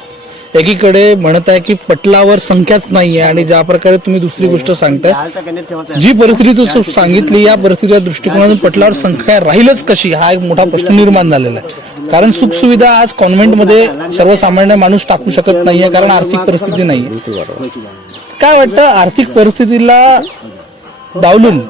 एकीकडे म्हणत आहे की पटलावर संख्याच नाहीये, आणि ज्या प्रकारे तुम्ही दुसरी गोष्ट सांगताय, जी परिस्थिती सांगितली या परिस्थितीच्या दृष्टिकोनातून पटलावर संख्या राहीलच कशी, हा एक मोठा प्रश्न निर्माण झालेला आहे. कारण सुखसुविधा आज कॉन्व्हेंटमध्ये सर्वसामान्य माणूस टाकू शकत नाहीये, कारण आर्थिक परिस्थिती नाहीये. काय वाटतं, आर्थिक परिस्थितीला डावलून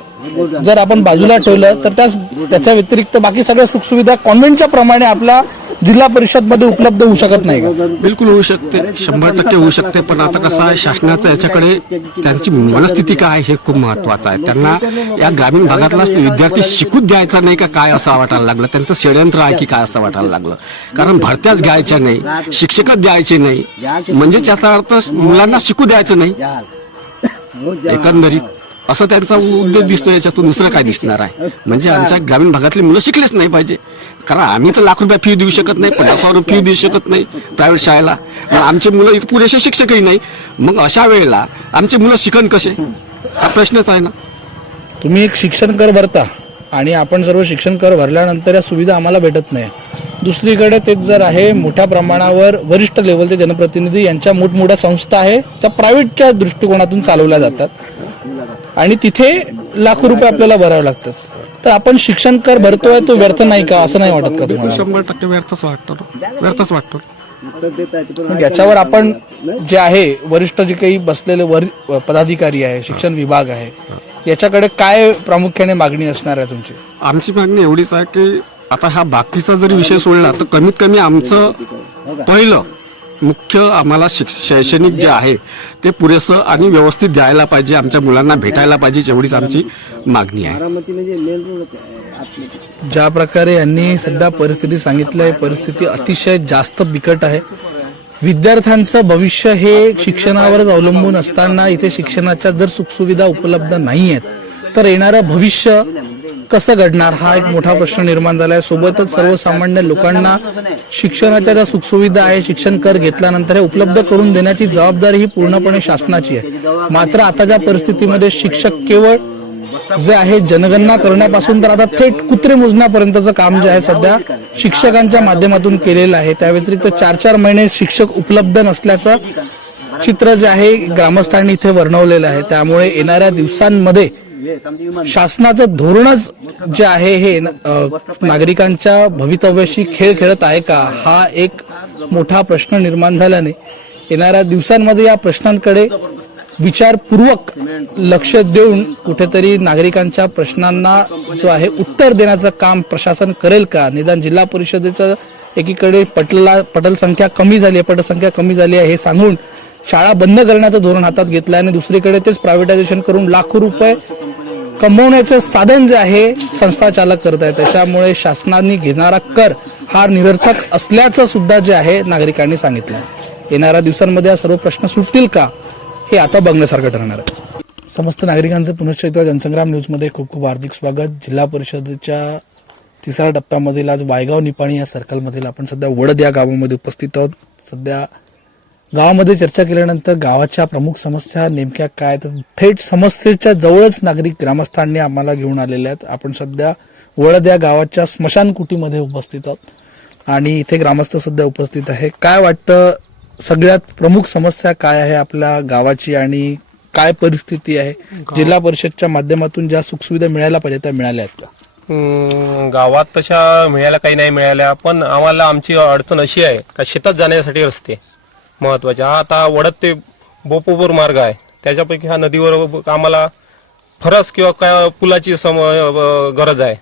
जर आपण बाजूला ठेवलं तर त्याच्या व्यतिरिक्त बाकी सगळ्या सुखसुविधा कॉन्व्हेंटच्या प्रमाणे आपल्या जिल्हा परिषद मध्ये उपलब्ध होऊ शकत नाही का? बिलकुल होऊ शकते, 100% होऊ शकते. पण आता कसं आहे, शासनाचं याच्याकडे त्यांची मनस्थिती काय हे खूप महत्वाचं आहे. त्यांना या ग्रामीण भागातला विद्यार्थी शिकूच द्यायचा नाही का काय असं वाटायला लागलं, त्यांचं षडयंत्र आहे की काय असं वाटायला लागलं. कारण भरत्याच घ्यायच्या नाही, शिक्षकच द्यायचे नाही, म्हणजे त्याचा अर्थ मुलांना शिकू द्यायचं नाही एकंदरीत, असं त्यांचा उद्देश दिसतो. याच्यातून दुसरं काय दिसणार आहे? म्हणजे आमच्या ग्रामीण भागातली मुलं शिकलेच नाही पाहिजे. कारण आम्ही तर लाख रुपये फी देऊ शकत नाही, 50,000 फी देऊ शकत नाही प्रायव्हेट शाळेला, आमचे मुलं इथं पुरेसे शिक्षकही नाही. मग अशा वेळेला आमचे मुलं शिकण कसे, हा प्रश्नच आहे ना. तुम्ही एक शिक्षण कर भरता आणि आपण सर्व शिक्षण कर भरल्यानंतर या सुविधा आम्हाला भेटत नाही. दुसरीकडे तेच जर आहे, मोठ्या प्रमाणावर वरिष्ठ लेवलचे जनप्रतिनिधी यांच्या मोठमोठ्या संस्था आहे त्या प्रायव्हेटच्या दृष्टिकोनातून चालवल्या जातात, आणि तिथे लाखो रुपये आपल्याला भरावे लागतात. तर आपण शिक्षण कर भरतोय तो व्यर्थ नाही का, असं नाही वाटत का तुम्हाला? 100% व्यर्थच वाटतो. याच्यावर आपण जे आहे वरिष्ठ जे काही बसलेले पदाधिकारी आहे, शिक्षण विभाग आहे, याच्याकडे काय प्रामुख्याने मागणी असणार आहे तुमची? आमची मागणी एवढीच आहे की आता हा बाकीचा जरी विषय सोडला तर कमीत कमी आमचं पहिलं मुख्य आम्हाला शैक्षणिक जे आहे ते पुरेसं आणि व्यवस्थित द्यायला पाहिजे, आमच्या मुलांना भेटायला पाहिजे, एवढीच आमची मागणी आहे. ज्या प्रकारे यांनी सध्या परिस्थिती सांगितली आहे, परिस्थिती अतिशय जास्त बिकट आहे. विद्यार्थ्यांचं भविष्य हे शिक्षणावरच अवलंबून असताना इथे शिक्षणाच्या जर सुखसुविधा उपलब्ध नाही आहेत तर येणारं भविष्य कसं घडणार, हा एक मोठा प्रश्न निर्माण झाला आहे. सोबतच सर्वसामान्य लोकांना शिक्षणाच्या ज्या सुखसुविधा आहे, शिक्षण कर घेतल्यानंतर हे उपलब्ध करून देण्याची जबाबदारी ही पूर्णपणे शासनाची आहे. मात्र आता ज्या परिस्थितीमध्ये शिक्षक केवळ जे आहे जनगणना करण्यापासून तर आता थेट कुत्रे मोजण्यापर्यंतचं काम जे आहे सध्या शिक्षकांच्या माध्यमातून केलेलं आहे. त्या व्यतिरिक्त 4-4 महिने शिक्षक उपलब्ध नसल्याचं चित्र जे आहे ग्रामस्थांनी इथे वर्णवलेलं आहे. त्यामुळे येणाऱ्या दिवसांमध्ये शासनाचं धोरणच जे आहे हे नागरिकांच्या भवितव्याशी खेळ खेळत आहे का, हा एक मोठा प्रश्न निर्माण झाल्याने येणाऱ्या दिवसांमध्ये या प्रश्नांकडे विचारपूर्वक लक्ष देऊन कुठेतरी नागरिकांच्या प्रश्नांना जो आहे उत्तर देण्याचं काम प्रशासन करेल का? निदान जिल्हा परिषदेचं एकीकडे पटल संख्या कमी झाली आहे, पटसंख्या कमी झाली आहे हे सांगून शाळा बंद करण्याचं धोरण हातात घेतलं आणि दुसरीकडे तेच प्रायव्हेटायझेशन करून लाखो रुपये कमवण्याचं साधन जे आहे संस्था चालक करत आहे. त्याच्यामुळे शासनाने घेणारा कर हा निरर्थक असल्याचं सुद्धा जे आहे नागरिकांनी सांगितलं. येणाऱ्या दिवसांमध्ये हा सर्व प्रश्न सुटतील का हे आता बघण्यासारखं ठरणार आहे. समस्त नागरिकांचं पुनश्च जनसंग्राम न्यूजमध्ये खूप खूप हार्दिक स्वागत. जिल्हा परिषदेच्या 3ऱ्या टप्प्यामधील आज वायगाव निपाणी या सर्कलमधील आपण सध्या वडद या गावामध्ये उपस्थित आहोत. सध्या गावामध्ये चर्चा केल्यानंतर गावाच्या प्रमुख समस्या नेमक्या काय, तर थेट समस्येच्या जवळच नागरिक ग्रामस्थांनी आम्हाला घेऊन आलेले आहेत. आपण सध्या वडद या गावाच्या स्मशानकुटीमध्ये उपस्थित आहोत आणि इथे ग्रामस्थ सुद्धा उपस्थित आहे. काय वाटतं, सगळ्यात प्रमुख समस्या काय आहे आपल्या गावाची आणि काय परिस्थिती आहे? जिल्हा परिषदच्या माध्यमातून ज्या सुखसुविधा मिळायला पाहिजे त्या मिळाल्या आहेत का? गावात तशा मिळायला काही नाही मिळाल्या, पण आम्हाला आमची अडचण अशी आहे का शेतात जाण्यासाठी रस्ते महत्वाचे. हा आता वडद ते बोपोपूर मार्ग आहे, त्याच्यापैकी हा नदीवर आम्हाला फरस किंवा काय पुलाची गरज आहे.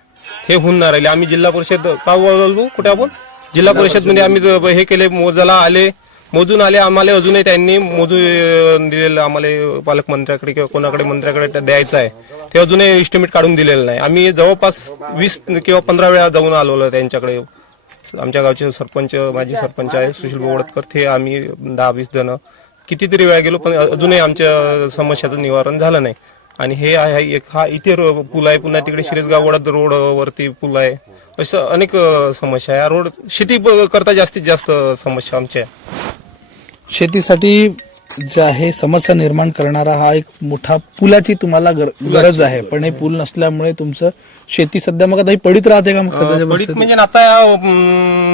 हे होऊन नाही राहिले. आम्ही जिल्हा परिषद का बोलू कुठे आपण जिल्हा परिषद मध्ये आम्ही हे केले, मोजायला आले, मोजून आले. आम्हाला अजूनही त्यांनी मोजून दिलेलं आम्हाला पालकमंत्र्याकडे किंवा कोणाकडे मंत्र्याकडे द्यायचं आहे, ते अजूनही एस्टिमेट काढून दिलेलं नाही. आम्ही जवळपास 20 किंवा 15 वेळा जाऊन आलो त्यांच्याकडे. आमच्या गावचे सरपंच, माजी सरपंच आहे सुशील बोवडतकर, ते आम्ही 10-20 जण कितीतरी वेळा गेलो, पण अजूनही आमच्या समस्याचं निवारण झालं नाही. आणि हे आहे एक हा इथे पूल आहे, पुन्हा तिकडे शिरसगाव वडद रोडवरती पूल आहे. असं अनेक समस्या आहे. रोड शेती करता जास्तीत जास्त समस्या आमच्या. शेतीसाठी जे आहे समस्या निर्माण करणारा हा एक मोठा पुलाची तुम्हाला गरज आहे, पण हे पूल नसल्यामुळे तुमचं शेती सध्या मग आता ही पडीत राहते का? मग सध्याच्या पडीत म्हणजे आता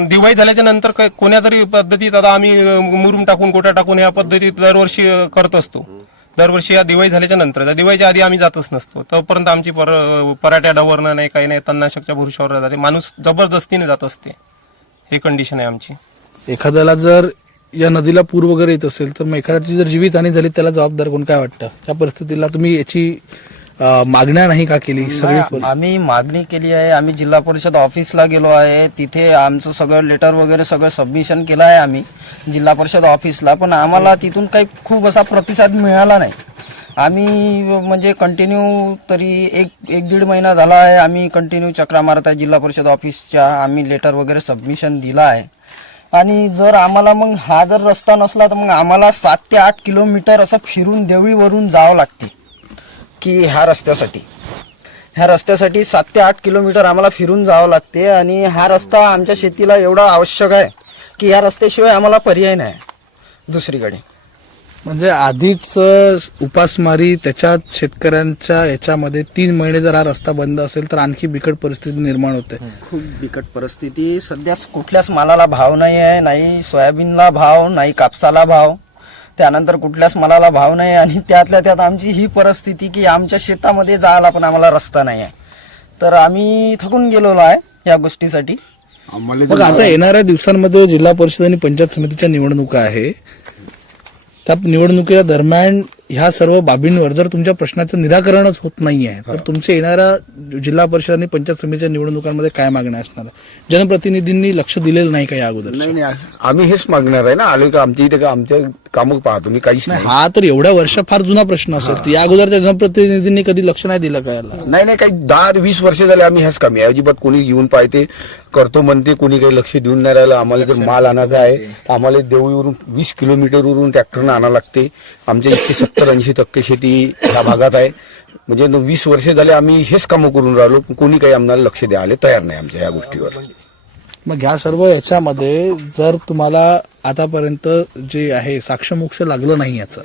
दिवाळी झाल्याच्या नंतर कोण्या तरी पद्धतीत आता आम्ही मुरुम टाकून गोट्या टाकून या पद्धतीत दरवर्षी करत असतो. दरवर्षी या दिवाळी झाल्याच्या नंतर, दिवाळीच्या आधी आम्ही जातच नसतो. तोपर्यंत आमची पराठ्या डवरणं नाही, काही नाही, तणनाशकच्या भुरशावर जाते. माणूस जबरदस्तीने जात असते. ही कंडिशन आहे आमची. एखाद्याला जर या नदीला पूर वगैरे येत असेल तर मग एखाद्याची जर जीवितहानी झाली त्याला जबाबदार कोण? काय वाटतं त्या परिस्थितीला? तुम्ही याची मागण्या नाही का केली? सगळी आम्ही मागणी केली आहे. आम्ही जिल्हा परिषद ऑफिसला गेलो आहे, तिथे आमचं सगळं लेटर वगैरे सगळं सबमिशन केलं आहे आम्ही जिल्हा परिषद ऑफिसला, पण आम्हाला तिथून काही खूप असा प्रतिसाद मिळाला नाही. आम्ही म्हणजे कंटिन्यू तरी एक 1-1.5 महिना झाला आहे आम्ही कंटिन्यू चक्रा मारत आहे जिल्हा परिषद ऑफिसच्या. आम्ही लेटर वगैरे सबमिशन दिलं आहे. आणि जर आम्हाला मग हा जर रस्ता नसला तर मग आम्हाला 7 ते 8 किलोमीटर असं फिरून देवळीवरून जावं लागते की ह्या रस्त्यासाठी 7 ते 8 किलोमीटर आम्हाला फिरून जावं लागते. आणि हा रस्ता आमच्या शेतीला एवढा आवश्यक आहे की या रस्त्याशिवाय आम्हाला पर्याय नाही दुसरीकडे. म्हणजे आधीच उपासमारी, त्याच्यात शेतकऱ्यांच्या याच्यामध्ये 3 महिने जर हा रस्ता बंद असेल तर आणखी बिकट परिस्थिती निर्माण होते. खूप बिकट परिस्थिती. सध्या कुठल्याच मालाला भाव नाही आहे, नाही सोयाबीनला भाव, नाही कापसाला भाव, त्यानंतर कुठल्याच मालाला भाव नाही. आणि त्यातल्या त्यात आमची ही परिस्थिती की आमच्या शेतामध्ये जायला पण आम्हाला रस्ता नाही आहे. तर आम्ही थकून गेलेलो आहे या गोष्टीसाठी. मग आता येणाऱ्या दिवसांमध्ये जिल्हा परिषद आणि पंचायत समितीच्या निवडणुका आहे, त्या निवडणुकीच्या दरम्यान ह्या सर्व बाबींवर जर तुमच्या प्रश्नाचं निराकरणच होत नाहीये तर तुमच्या येणाऱ्या जिल्हा परिषद आणि पंचायत समितीच्या निवडणुकांमध्ये काय मागण्या असणार? जनप्रतिनिधींनी लक्ष दिलेलं नाही का या अगोदर? नाही, आम्ही हेच मागणार आहे ना. आलो का आमच्या इथे आमच्या कामं पाहतो मी काहीच नाही. हा तर एवढ्या वर्ष फार जुना प्रश्न असेल. या अगोदरच्या जनप्रतिनिधींनी कधी लक्ष नाही दिलं का याला? नाही, काही 10-20 वर्ष झाले आम्ही ह्याच कामी. अजिबात कोणी येऊन पाहते करतो म्हणते, कोणी काही लक्ष देऊन नाही राहिलं. आम्हाला जर माल आणायचा आहे आम्हाला देवळीवरून 20 किलोमीटरवरून ट्रॅक्टरनं आणावं लागते. आमच्या इथे 70-80% शेती ह्या भागात आहे. म्हणजे 20 वर्ष झाले आम्ही हेच कामं करून राहिलो, कोणी काही आम्हाला लक्ष द्यायला तयार नाही आमच्या या गोष्टीवर. मग ह्या सर्व याच्यामध्ये जर तुम्हाला आतापर्यंत जे आहे साक्षमोक्ष लागलं नाही याचं,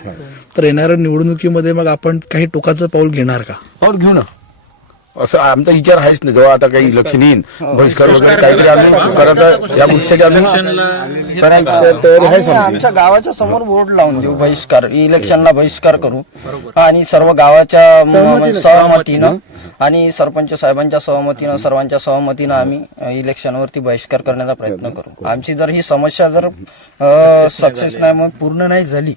तर येणाऱ्या निवडणुकीमध्ये मग आपण काही टोकाचं पाऊल घेणार का? पाऊल घेऊ ना, असं आमचा विचार आहेच नाही. जेव्हा आता काही इलेक्शन येईल, बहिष्कार वगैरे काहीतरी आम्ही करत या गोष्टीसाठी आमच्या गावाच्या समोर बोर्ड लावून देऊ, बहिष्कार, इलेक्शनला बहिष्कार करू. आणि सर्व गावाच्या सहमतीनं आणि सरपंच साहेबांच्या सहमतीनं, सर्वांच्या सहमतीनं आम्ही इलेक्शनवरती बहिष्कार करण्याचा प्रयत्न करू. आमची जर ही समस्या जर सक्सेस नाही, मग पूर्ण नाही झाली,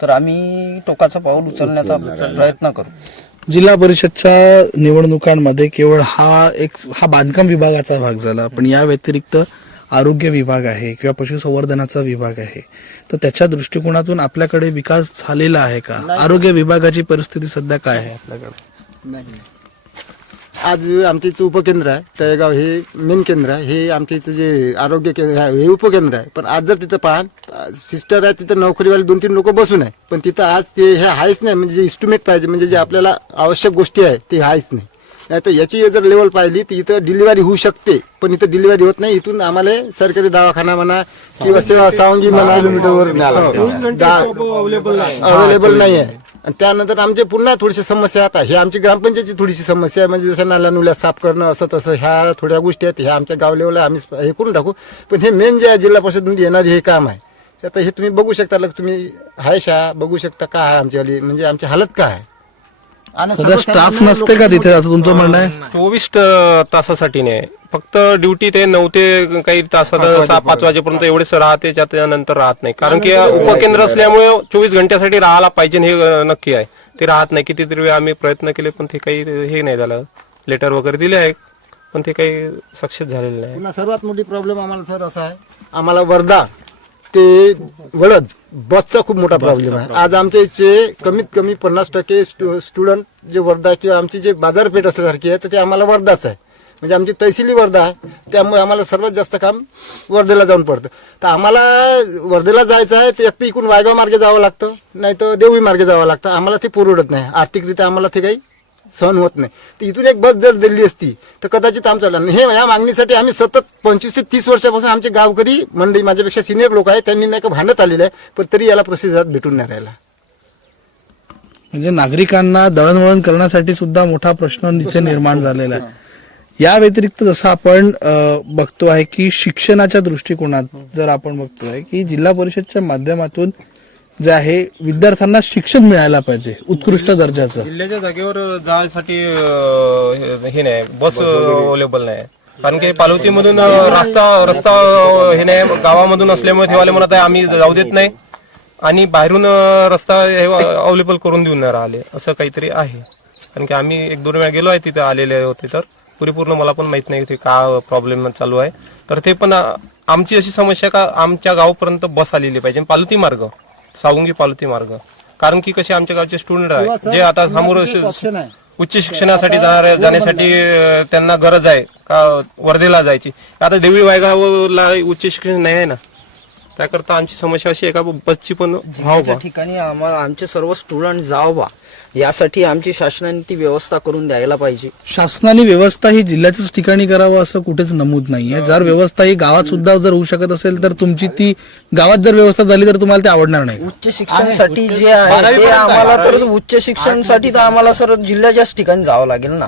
तर आम्ही टोकाचं पाऊल उचलण्याचा प्रयत्न करू. जिल्हा परिषदच्या निवडणुकांमध्ये केवळ हा बांधकाम विभागाचा भाग झाला, पण या व्यतिरिक्त आरोग्य विभाग आहे किंवा पशुसंवर्धनाचा विभाग आहे, तर त्याच्या दृष्टिकोनातून आपल्याकडे विकास झालेला आहे का? आरोग्य विभागाची परिस्थिती सध्या काय आहे आपल्याकडे? आज आमच्या इथं उपकेंद्र आहे, तळेगाव हे मेन केंद्र आहे, हे आमच्या इथं जे आरोग्य केंद्र आहे हे उपकेंद्र आहे. पण आज जर तिथं पाहा सिस्टर आहे, तिथं नोकरीवाले 2-3 लोक बसून आहे, पण तिथं आज ते हे आहेच नाही. म्हणजे जे इन्स्ट्रुमेंट पाहिजे, म्हणजे जे आपल्याला आवश्यक गोष्टी आहे ते आहेच नाही. नाही तर याची जर लेवल पाहिली तर इथं डिलिव्हरी होऊ शकते, पण इथं डिलिव्हरी होत नाही. इथून आम्हाला सरकारी दवाखाना म्हणा किंवा सेवा सावंगी म्हणा अवेलेबल नाही आहे. आणि त्यानंतर आमचे पुन्हा थोडीशी समस्या आता हे आमची ग्रामपंचायतची थोडीशी समस्या आहे. म्हणजे जसं नाल्या नुल्या साफ करणं असं तसं ह्या थोड्या गोष्टी आहेत, ह्या आमच्या गाव लेवलला आम्ही हे करून टाकू. पण हे मेन जे आहे जिल्हा परिषदमध्ये येणारे हे काम आहे. आता हे तुम्ही बघू शकता, तुम्ही आहे शाळा बघू शकता का आहे आमची म्हणजे आमची हालत काय आहे. सध्या स्टाफ नसते का तिथे, असं तुमचं म्हणणं आहे? 24 तासासाठी नाही, फक्त ड्युटी ते 9 ते काही तासात 6-5 वाजेपर्यंत एवढेच राहते, त्यानंतर राहत नाही. कारण की उपकेंद्र असल्यामुळे 24 घंट्यासाठी राहायला पाहिजे हे नक्की आहे. ते राहत नाही. कितीतरी वेळ आम्ही प्रयत्न केले पण ते काही हे नाही झालं. लेटर वगैरे दिले आहे पण ते काही सक्सेस झालेलं नाही. पुन्हा सर्वात मोठी प्रॉब्लेम आम्हाला सर असा आहे, आम्हाला वर्धा ते वडद बसचा खूप मोठा प्रॉब्लेम आहे. आज आमच्या इथचे कमीत कमी 50% स्टुडंट जे वर्धा किंवा आमची जे बाजारपेठ असल्यासारखी आहे तर ते आम्हाला वर्धाच आहे. म्हणजे आमची तहसीली वर्धा आहे, त्यामुळे आम्हाला सर्वात जास्त काम वर्धेला जाऊन पडतं. तर आम्हाला वर्धेला जायचं आहे ते एक तर इकडून वायगाव मार्गे जावं लागतं, नाही तर देवळी मार्गे जावं लागतं. आम्हाला ते परवडत नाही, आर्थिकरित्या आम्हाला ते काही सहन होत नाही. तर इथून एक बस जर दिली असती तर कदाचित आमचं हे या मागणीसाठी आम्ही सतत 25 ते 30 वर्षापासून आमचे गावकरी मंडळी माझ्यापेक्षा सिनियर लोक आहेत त्यांनी नाही का भांडत आलेले आहे, पण तरी याला प्रतिसाद भेटून नाही राहिला. म्हणजे नागरिकांना दळणवळण करण्यासाठी सुद्धा मोठा प्रश्न इथे निर्माण झालेला आहे. या व्यतिरिक्त जसं आपण बघतो आहे की शिक्षणाच्या दृष्टिकोनात जर आपण बघतोय की जिल्हा परिषदच्या माध्यमातून जे आहे विद्यार्थ्यांना शिक्षण मिळायला पाहिजे उत्कृष्ट दर्जाचं. जिल्ह्याच्या जागेवर जायसाठी हे नाही, बस अवेलेबल नाही. कारण की पालवतीमधून रस्ता हे नाही, गावामधून असल्यामुळे तेवाले म्हणत आहे आम्ही जाऊ देत नाही आणि बाहेरून रस्ता अवेलेबल करून देऊन नाही राहिले, असं काहीतरी आहे. कारण की आम्ही 1-2 वेळा गेलो आहे तिथे, आलेले होते तर परिपूर्ण मला पण माहित नाही ते का प्रॉब्लेम चालू आहे. तर ते पण आमची अशी समस्या का आमच्या गावापर्यंत बस आलेली पाहिजे, पालवती मार्ग, सावंगी पालवती मार्ग. कारण की कसे आमच्या गावचे स्टुडंट आहे जे आता समोर उच्च शिक्षणासाठी जाण्यासाठी त्यांना गरज आहे का वर्धेला जायची. आता देवळी वायगावला उच्च शिक्षण नाही आहे ना, त्याकरता आमची समस्या अशी आहे का बसची पण त्या ठिकाणी आम्हाला आमचे सर्व स्टुडंट जावं यासाठी आमची शासनाने ती व्यवस्था करून द्यायला पाहिजे. शासनाने व्यवस्था ही जिल्ह्याच्याच ठिकाणी करावं असं कुठेच नमूद नाहीये. जर व्यवस्था ही गावात सुद्धा जर होऊ शकत असेल तर तुमची ती गावात जर व्यवस्था झाली तर तुम्हाला ते आवडणार नाही. उच्च शिक्षणासाठी जे आहे ते आम्हाला तर उच्च शिक्षणासाठी तर आम्हाला सर जिल्ह्याच्याच ठिकाणी जावं लागेल ना.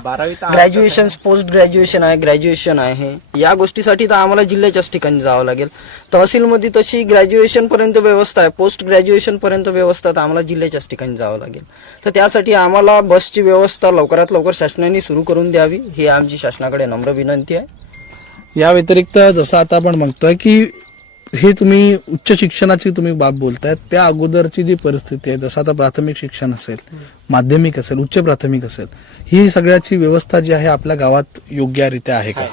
ग्रॅज्युएशन, पोस्ट ग्रॅज्युएशन आहे, ग्रॅज्युएशन आहे, या गोष्टीसाठी तर आम्हाला जिल्ह्याच्याच ठिकाणी जावं लागेल. तहसीलमध्ये तशी ग्रॅज्युएशन पर्यंत व्यवस्था आहे, पोस्ट ग्रॅज्युएशन पर्यंत व्यवस्था तर आम्हाला जिल्ह्याच्याच ठिकाणी जावं लागेल. तर त्यासाठी आम्हाला बसची व्यवस्था लवकरात लवकर शासनाने सुरू करून द्यावी ही आमची शासनाकडे नम्र विनंती आहे. या व्यतिरिक्त जसं आता आपण म्हणतोय की हे तुम्ही उच्च शिक्षणाची तुम्ही बाब बोलताय, त्या अगोदरची जी परिस्थिती आहे जसं आता प्राथमिक शिक्षण असेल, माध्यमिक असेल, उच्च प्राथमिक असेल, ही सगळ्याची व्यवस्था जी आहे आपल्या गावात योग्यरित्या आहे का?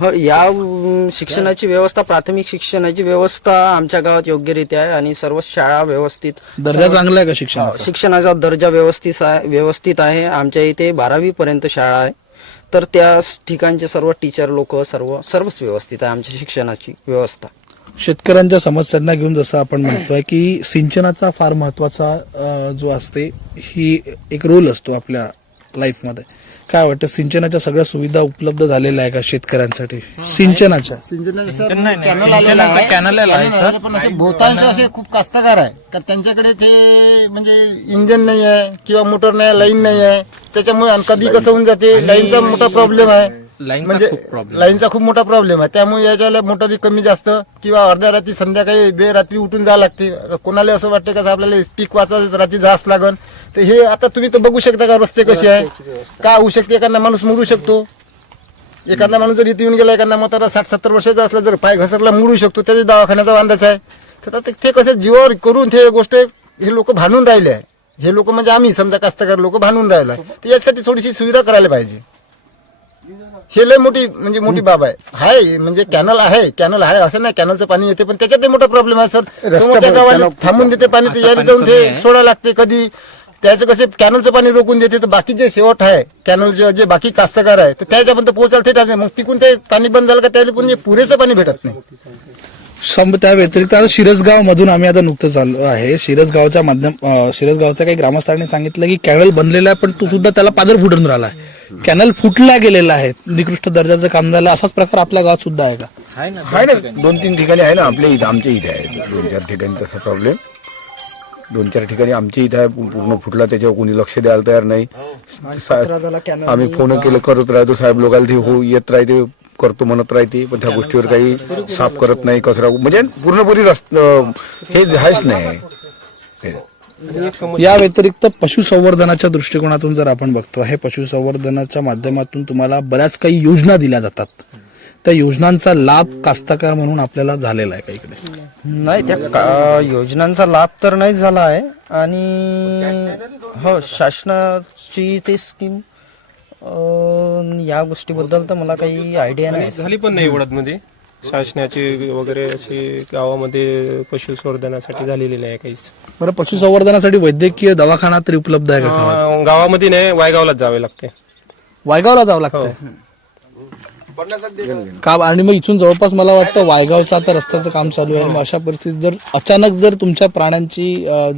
हो, या शिक्षणाची व्यवस्था, प्राथमिक शिक्षणाची व्यवस्था आमच्या गावात योग्यरित्या आहे आणि सर्व शाळा व्यवस्थित, दर्जा चांगला आहे का शिक्षणाचा? शिक्षणाचा दर्जा व्यवस्थित आहे. आमच्या इथे 12वी पर्यंत शाळा आहे, तर त्या ठिकाणचे सर्व टीचर लोक सर्वच व्यवस्थित आहे आमच्या शिक्षणाची व्यवस्था. शेतकऱ्यांच्या समस्यांना घेऊन जसं आपण म्हणतोय की सिंचनाचा फार महत्वाचा जो असते ही एक रोल असतो आपल्या लाईफमध्ये. काय वाटतं, सिंचनाच्या सगळ्या सुविधा उपलब्ध झालेल्या आहे का शेतकऱ्यांसाठी? सिंचनाच्या कॅनल आहे सर, पण असे बहुतांश असे खूप कास्तकार आहे का त्यांच्याकडे ते म्हणजे इंजन नाही आहे किंवा मोटर नाही, लाईन नाही आहे. त्याच्यामुळे कधी कसं होऊन जाते, लाईनचा मोठा प्रॉब्लेम आहे. म्हणजे लाईनचा खूप मोठा प्रॉब्लेम आहे. त्यामुळे याच्याला मोटारी कमी जास्त किंवा अर्ध्या रात्री संध्याकाळी बेरात्री उठून जावं लागते. कोणाला असं वाटतं का आपल्याला पीक वाचायचं रात्री जास्त लागन. तर हे आता तुम्ही तर बघू शकता का रस्ते कसे आहे, का होऊ शकते, एखादा माणूस मुडू शकतो. एखादा माणूस जर इथे येऊन गेला, एखादा म्हातारा 60-70 वर्षाचा असला जर पाय घसरला मुडू शकतो, त्याच्या दवाखान्याचा वांदाच आहे. तर ते कसं जीवावर करून ते गोष्ट हे लोक भांडून राहिले आहे. हे लोक म्हणजे आम्ही समजा कास्तकार लोक भांडून राहिलो, तर यासाठी थोडीशी सुविधा करायला पाहिजे. हे लय मोठी बाब आहे. म्हणजे कॅनल आहे असं नाही, कॅनलचं पाणी येते पण त्याच्यात मोठा प्रॉब्लेम आहे सर. समोरच्या गावाला थांबून देते पाणी, ते यायला जाऊन ते सोडायला लागते. कधी त्याचं कसे कॅनलचं पाणी रोखून देते, तर बाकी जे शेवट आहे कॅनलचे जे बाकी कास्तकार आहे तर त्याच्यापर्यंत पोहोचायला ते टाकले, मग तिकून ते पाणी बंद झालं का त्याला पण पुरेसं पाणी भेटत नाही. त्या व्यतिरिक्त आता शिरसगाव मधून आम्ही आता नुकतंच आलो आहे. शिरसगावच्या काही ग्रामस्थांनी सांगितलं की कॅनल बनलेला आहे पण तो सुद्धा त्याला पादर फुटून राहिला आहे. कॅनल फुटला गेलेला आहे, निकृष्ट दर्जाचं काम झालं. असाच प्रकार आपल्या गावात सुद्धा आहे का? आहे ना 2-3 ठिकाणी आहे ना, आमच्या इथे आहे 2-4 ठिकाणी तसा प्रॉब्लेम. 2-4 ठिकाणी आमच्या इथे आहे, पूर्ण फुटला, त्याच्यावर कोणी लक्ष द्यायला तयार नाही. आम्ही फोन केले करत राहतो, साहेब लोकांना ते हो येत राहते, करतो म्हणत राहते, पण त्या गोष्टीवर काही साफ करत नाही. कचरा म्हणजे पूर्णपुरी हे आहेच नाही. या व्यतिरिक्त पशुसंवर्धनाच्या दृष्टिकोनातून जर आपण बघतो, हे पशुसंवर्धनाच्या माध्यमातून तुम्हाला बऱ्याच काही योजना दिल्या जातात, त्या योजनांचा लाभ कास्तकार म्हणून आपल्याला झालेला आहे का इकडे? नाही, त्या योजनांचा लाभ तर नाही झाला आहे. आणि हो, शासनाची ते स्कीम या गोष्टीबद्दल तर मला काही आयडिया नाही. झाली पण नाही वडदमध्ये शासनाची वगैरे अशी गावामध्ये पशुसंवर्धनासाठी झालेली नाही काहीच. बरं, पशुसंवर्धनासाठी वैद्यकीय दवाखाना तरी उपलब्ध आहे का? गावामध्ये नाही, वायगावलाच जावे लागते. वायगावला जावं लागतं का? आणि मग इथून जवळपास मला वाटतं वायगावचं आता रस्त्याचं काम चालू आहे. मग अशा परिस्थितीत जर अचानक जर तुमच्या प्राण्यांची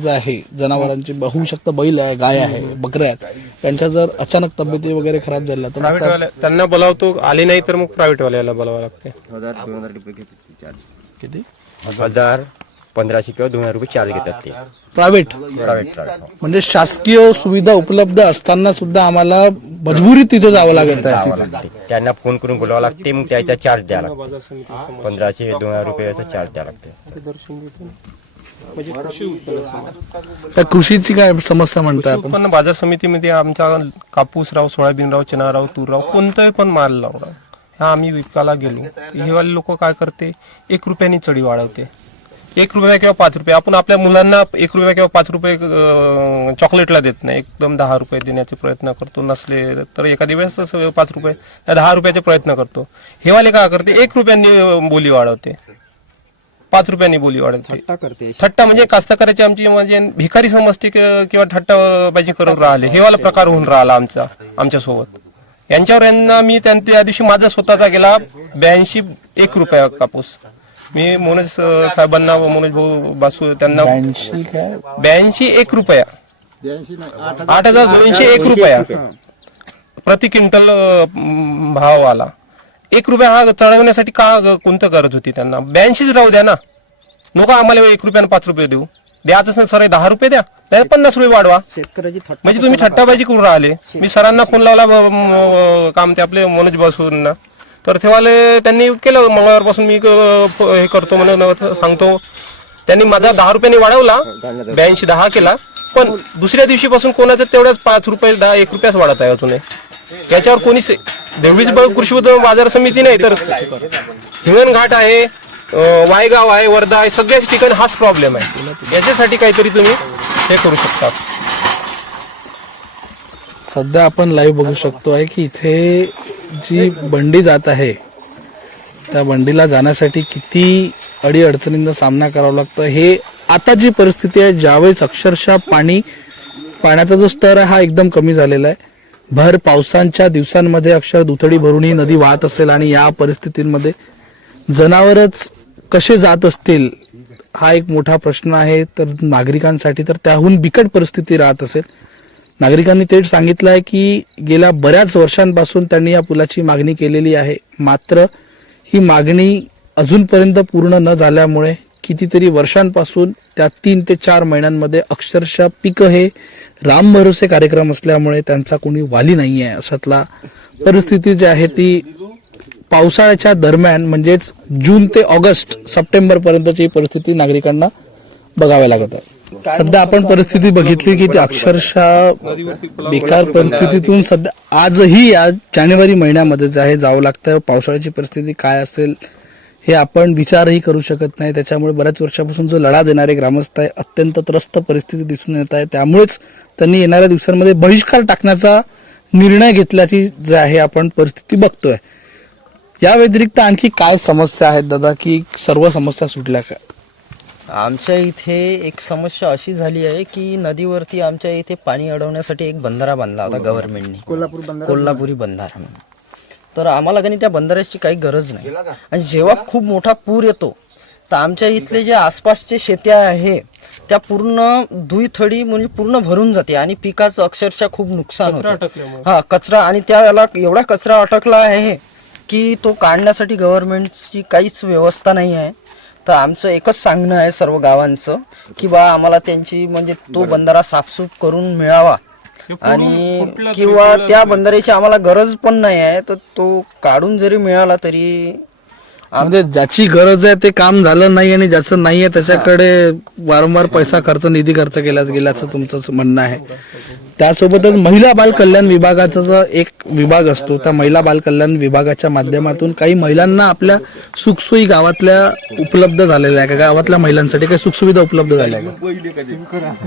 जे आहे, जनावरांची होऊ शकतं, बैल आहे, गाय आहे, बकऱ्या आहेत, त्यांच्या जर अचानक तब्येती वगैरे खराब झाल्या तर मग त्यांना बोलावतो, आले नाही तर मग प्रायव्हेट वाल्याला बोलावं लागते. किती? 1000-1500 किंवा 2000 रुपये चार्ज घेतात ते प्रायव्हेट. म्हणजे शासकीय सुविधा उपलब्ध असताना सुद्धा आम्हाला मजबुरीत तिथे जावं लागत आहे. त्यांना फोन करून बोलावं लागते, मग त्याचा चार्ज द्यावा लागतो. 1500-2000 रुपयाचा चार्ज द्यावा लागतो. त्या कृषीची काय समस्या म्हणताय आपण? पण बाजार समितीमध्ये आमचा कापूस राव, सोयाबीन राव, चना राव, तूर राव, कोणताही पण माल लावला हा आम्ही विकायला गेलो, हे वाले लोक काय करते, 1 रुपयानी चढी वाढवते. 1 रुपया किंवा 5 रुपये. आपण आपल्या मुलांना 1 रुपया किंवा 5 रुपये चॉकलेटला देत नाही, एकदम 10 रुपये देण्याचे प्रयत्न करतो. नसले तर एखादी वेळेस 5 रुपये 10 रुपयाचे प्रयत्न करतो. हे वाले काय करते, 1 रुपयांनी बोली वाढवते, 5 रुपयांनी बोली वाढवते. थट्टा म्हणजे कास्तकाराची आमची म्हणजे भिकारी समजते किंवा थट्टाबाजी करून राहिले, हे वाला प्रकार होऊन राहिला आमच्या सोबत. यांना मी त्या दिवशी माझा स्वतःचा गेला 82 1 रुपया कापूस. मी मनोज साहेबांना, मनोज भाऊ बासू, त्यांना 82 1 रुपया, 8201 रुपया प्रति क्विंटल भाव आला. 1 रुपया हा चढवण्यासाठी कोणतं गरज होती त्यांना? 82 राहू द्या ना, नको आम्हाला 1 रुपयानं 5 रुपये देऊ, द्याच सर 10 रुपये द्या, 50 रुपये वाढवा. म्हणजे तुम्ही थट्टाबाजी करून राहिले. मी सरांना फोन लावला, काम ते आपले मनोज बासूंना, तर तेव्हा त्यांनी केलं, मंगळवारपासून मी हे करतो म्हणून सांगतो. त्यांनी माझा 10 रुपयांनी वाढवला, 82 10 केला, पण दुसऱ्या दिवशीपासून कोणाचं तेवढ्याच 5 रुपये 1 रुपयाच वाढत आहे अजून. याच्यावर कोणीच देवळीच कृषी उत्पन्न बाजार समिती नाही तर हिंगणघाट आहे, वायगाव आहे, वर्धा आहे, सगळ्याच ठिकाणी हाच प्रॉब्लेम आहे. याच्यासाठी काहीतरी तुम्ही हे करू शकता. सध्या आपण लाईव्ह बघू शकतो आहे की इथे जी बंडी जात आहे, त्या बंडीला जाण्यासाठी किती अडीअडचणींचा सामना करावा लागतो. हे आता जी परिस्थिती आहे, ज्यावेळेस अक्षरशः पाण्याचा जो स्तर आहे हा एकदम कमी झालेला आहे. भर पावसांच्या दिवसांमध्ये अक्षर दुथडी भरून ही नदी वाहत असेल आणि या परिस्थितीमध्ये जनावरच कसे जात असतील हा एक मोठा प्रश्न आहे. तर नागरिकांसाठी तर त्याहून बिकट परिस्थिती राहत असेल. नागरिकांनी थेट सांगितलं आहे की गेल्या बऱ्याच वर्षांपासून त्यांनी या पुलाची मागणी केलेली आहे, मात्र ही मागणी अजूनपर्यंत पूर्ण न झाल्यामुळे कितीतरी वर्षांपासून त्या 3 ते 4 महिन्यांमध्ये अक्षरशः पीक हे राम भरोसे कार्यक्रम असल्यामुळे त्यांचा कोणी वाली नाही आहे. अशातला परिस्थिती जी आहे ती पावसाळ्याच्या दरम्यान म्हणजेच जून ते ऑगस्ट सप्टेंबर पर्यंतची परिस्थिती नागरिकांना बघावी लागत आहे. सध्या आपण परिस्थिती बघितली की ती अक्षरशः बेकार परिस्थितीतून सध्या आजही या जानेवारी महिन्यामध्ये जे आहे जावं लागतं. पावसाळ्याची परिस्थिती काय असेल हे आपण विचारही करू शकत नाही. त्याच्यामुळे बऱ्याच वर्षापासून जो लढा देणारे ग्रामस्थ आहे अत्यंत त्रस्त परिस्थिती दिसून येत आहे. त्यामुळेच त्यांनी येणाऱ्या दिवसांमध्ये बहिष्कार टाकण्याचा निर्णय घेतल्याची जी आहे आपण परिस्थिती बघतोय. या व्यतिरिक्त आणखी काय समस्या आहेत दादा, की सर्व समस्या सुटल्या का? आमच्या इथे एक समस्या अशी झाली आहे की नदीवरती आमच्या इथे पाणी अडवण्यासाठी एक बंधारा बांधला होता गव्हर्नमेंटने, कोल्हापुरी बंधारा म्हणून. तर आम्हाला काही त्या बंधाऱ्याची काही गरज नाही. आणि जेव्हा खूप मोठा पूर येतो तर आमच्या इथले जे आसपासचे शेती आहे त्या पूर्ण दुईथडी म्हणजे पूर्ण भरून जाते आणि पिकाचं अक्षरशः खूप नुकसान होतं. हा कचरा, आणि त्याला एवढा कचरा अटकला आहे की तो काढण्यासाठी गव्हर्नमेंटची काहीच व्यवस्था नाही आहे. तर आमचं एकच सांगणं आहे सर्व गावांचं की बा आम्हाला त्यांची म्हणजे तो बंधारा साफसूफ करून मिळावा, आणि किंवा त्या बंधाऱ्याची आम्हाला गरज पण नाही आहे तर तो काढून जरी मिळाला तरी म्हणजे ज्याची गरज आहे ते काम झालं नाही आणि ज्याचं नाही आहे त्याच्याकडे वारंवार पैसा खर्च, निधी खर्च केला गेल्याचं तुमचं म्हणणं आहे. त्यासोबतच महिला बाल कल्याण विभागाचा जो एक विभाग असतो त्या महिला बाल कल्याण विभागाच्या माध्यमातून काही महिलांना आपल्या सुखसोयी गावातल्या उपलब्ध झालेल्या आहे का? गावातल्या महिलांसाठी काही सुखसुविधा उपलब्ध झाल्या का?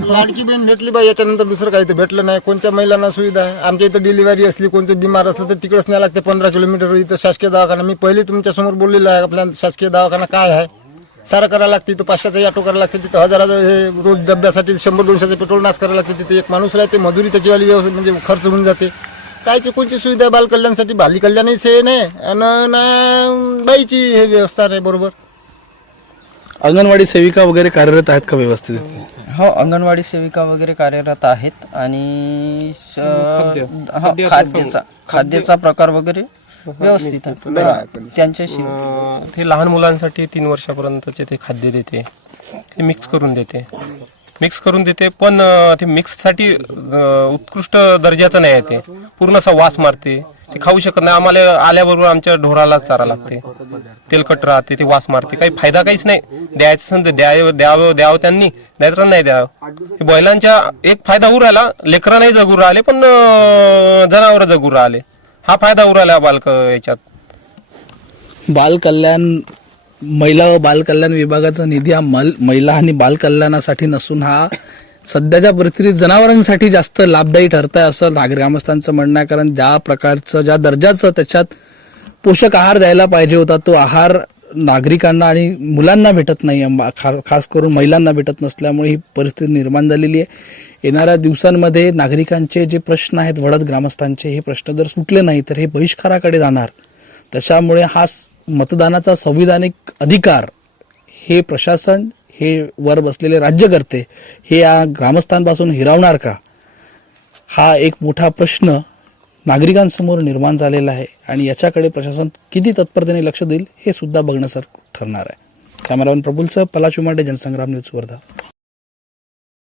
लाडकी बहीण भेटली बाई, याच्यानंतर दुसरं काही तर भेटलं नाही. कोणत्या महिलांना सुविधा आहे? आमच्या इथं डिलिव्हरी असली, कोणतं बिमार असलं तर तिकडेच नाही लागते 15 किलोमीटर. इथं शासकीय दवाखाना, मी पहिले तुमच्या समोर बोललेलं आहे, आपल्या शासकीय दवाखाना काय आहे सारं करायला लागते. तिथं 500चा ऑटो करायला लागते, तिथं 1000चं हे रोज डब्यासाठी 100-200चं पेट्रोल नाश करायला लागते. तिथे एक माणूस राहते, मजुरी त्याचीवाली व्यवस्था म्हणजे खर्च होऊन जाते. कायची कोणची सुविधा आहे बाल कल्याणसाठी? बाली कल्याणच हे नाही आणि ना बाईची हे व्यवस्था नाही बरोबर. अंगणवाडी सेविका वगैरे कार्यरत आहेत का व्यवस्थित? हो, अंगणवाडी सेविका वगैरे कार्यरत आहेत आणि खाद्याचा प्रकार वगैरे व्यवस्थित आहे त्यांच्याशी. ते लहान मुलांसाठी 3 वर्षापर्यंतचे ते खाद्य देते, ते मिक्स करून देते पण ते मिक्ससाठी उत्कृष्ट दर्जाचं नाही आहे. ते पूर्ण असा वास मारते, ते खाऊ शकत नाही. आम्हाला आल्याबरोबर आमच्या ढोराला चारा लागते, तेलकट राहते, ते वास मारते. काही फायदा काहीच नाही. द्यायचं असेल तर द्यावं त्यांनी, नाहीतर नाही द्यावं. बैलांच्या एक फायदा होऊ राहिला, लेकरं नाही जगू राहिले पण जनावर जगू राहिले. हा फायदा होऊ राहिला याच्यात. बाल कल्याण, महिला व बाल कल्याण विभागाचा निधी हा महिला आणि बाल कल्याणासाठी नसून हा सध्याच्या परिस्थितीत जनावरांसाठी जास्त लाभदायी ठरत आहे असं ग्रामस्थांचं म्हणणं आहे. कारण ज्या प्रकारचं, ज्या दर्जाचं त्याच्यात पोषक आहार द्यायला पाहिजे होता तो आहार नागरिकांना आणि मुलांना भेटत नाही, खास करून महिलांना भेटत नसल्यामुळे ही परिस्थिती निर्माण झालेली आहे. येणाऱ्या दिवसांमध्ये नागरिकांचे जे प्रश्न आहेत, वडद ग्रामस्थांचे, हे प्रश्न जर सुटले नाही तर हे बहिष्काराकडे जाणार. त्याच्यामुळे हा मतदानाचा संविधानिक अधिकार हे प्रशासन, हे वर बसलेले राज्यकर्ते हे या ग्रामस्थांपासून हिरावणार का, हा एक मोठा प्रश्न नागरिकांसमोर निर्माण झालेला आहे. आणि याच्याकडे प्रशासन किती तत्परतेने लक्ष देईल हे सुद्धा बघण्यासारखं ठरणार आहे. कॅमेरामॅन प्रफुल्लसह पलाश उमाटे, जनसंग्राम न्यूज, वर्धा.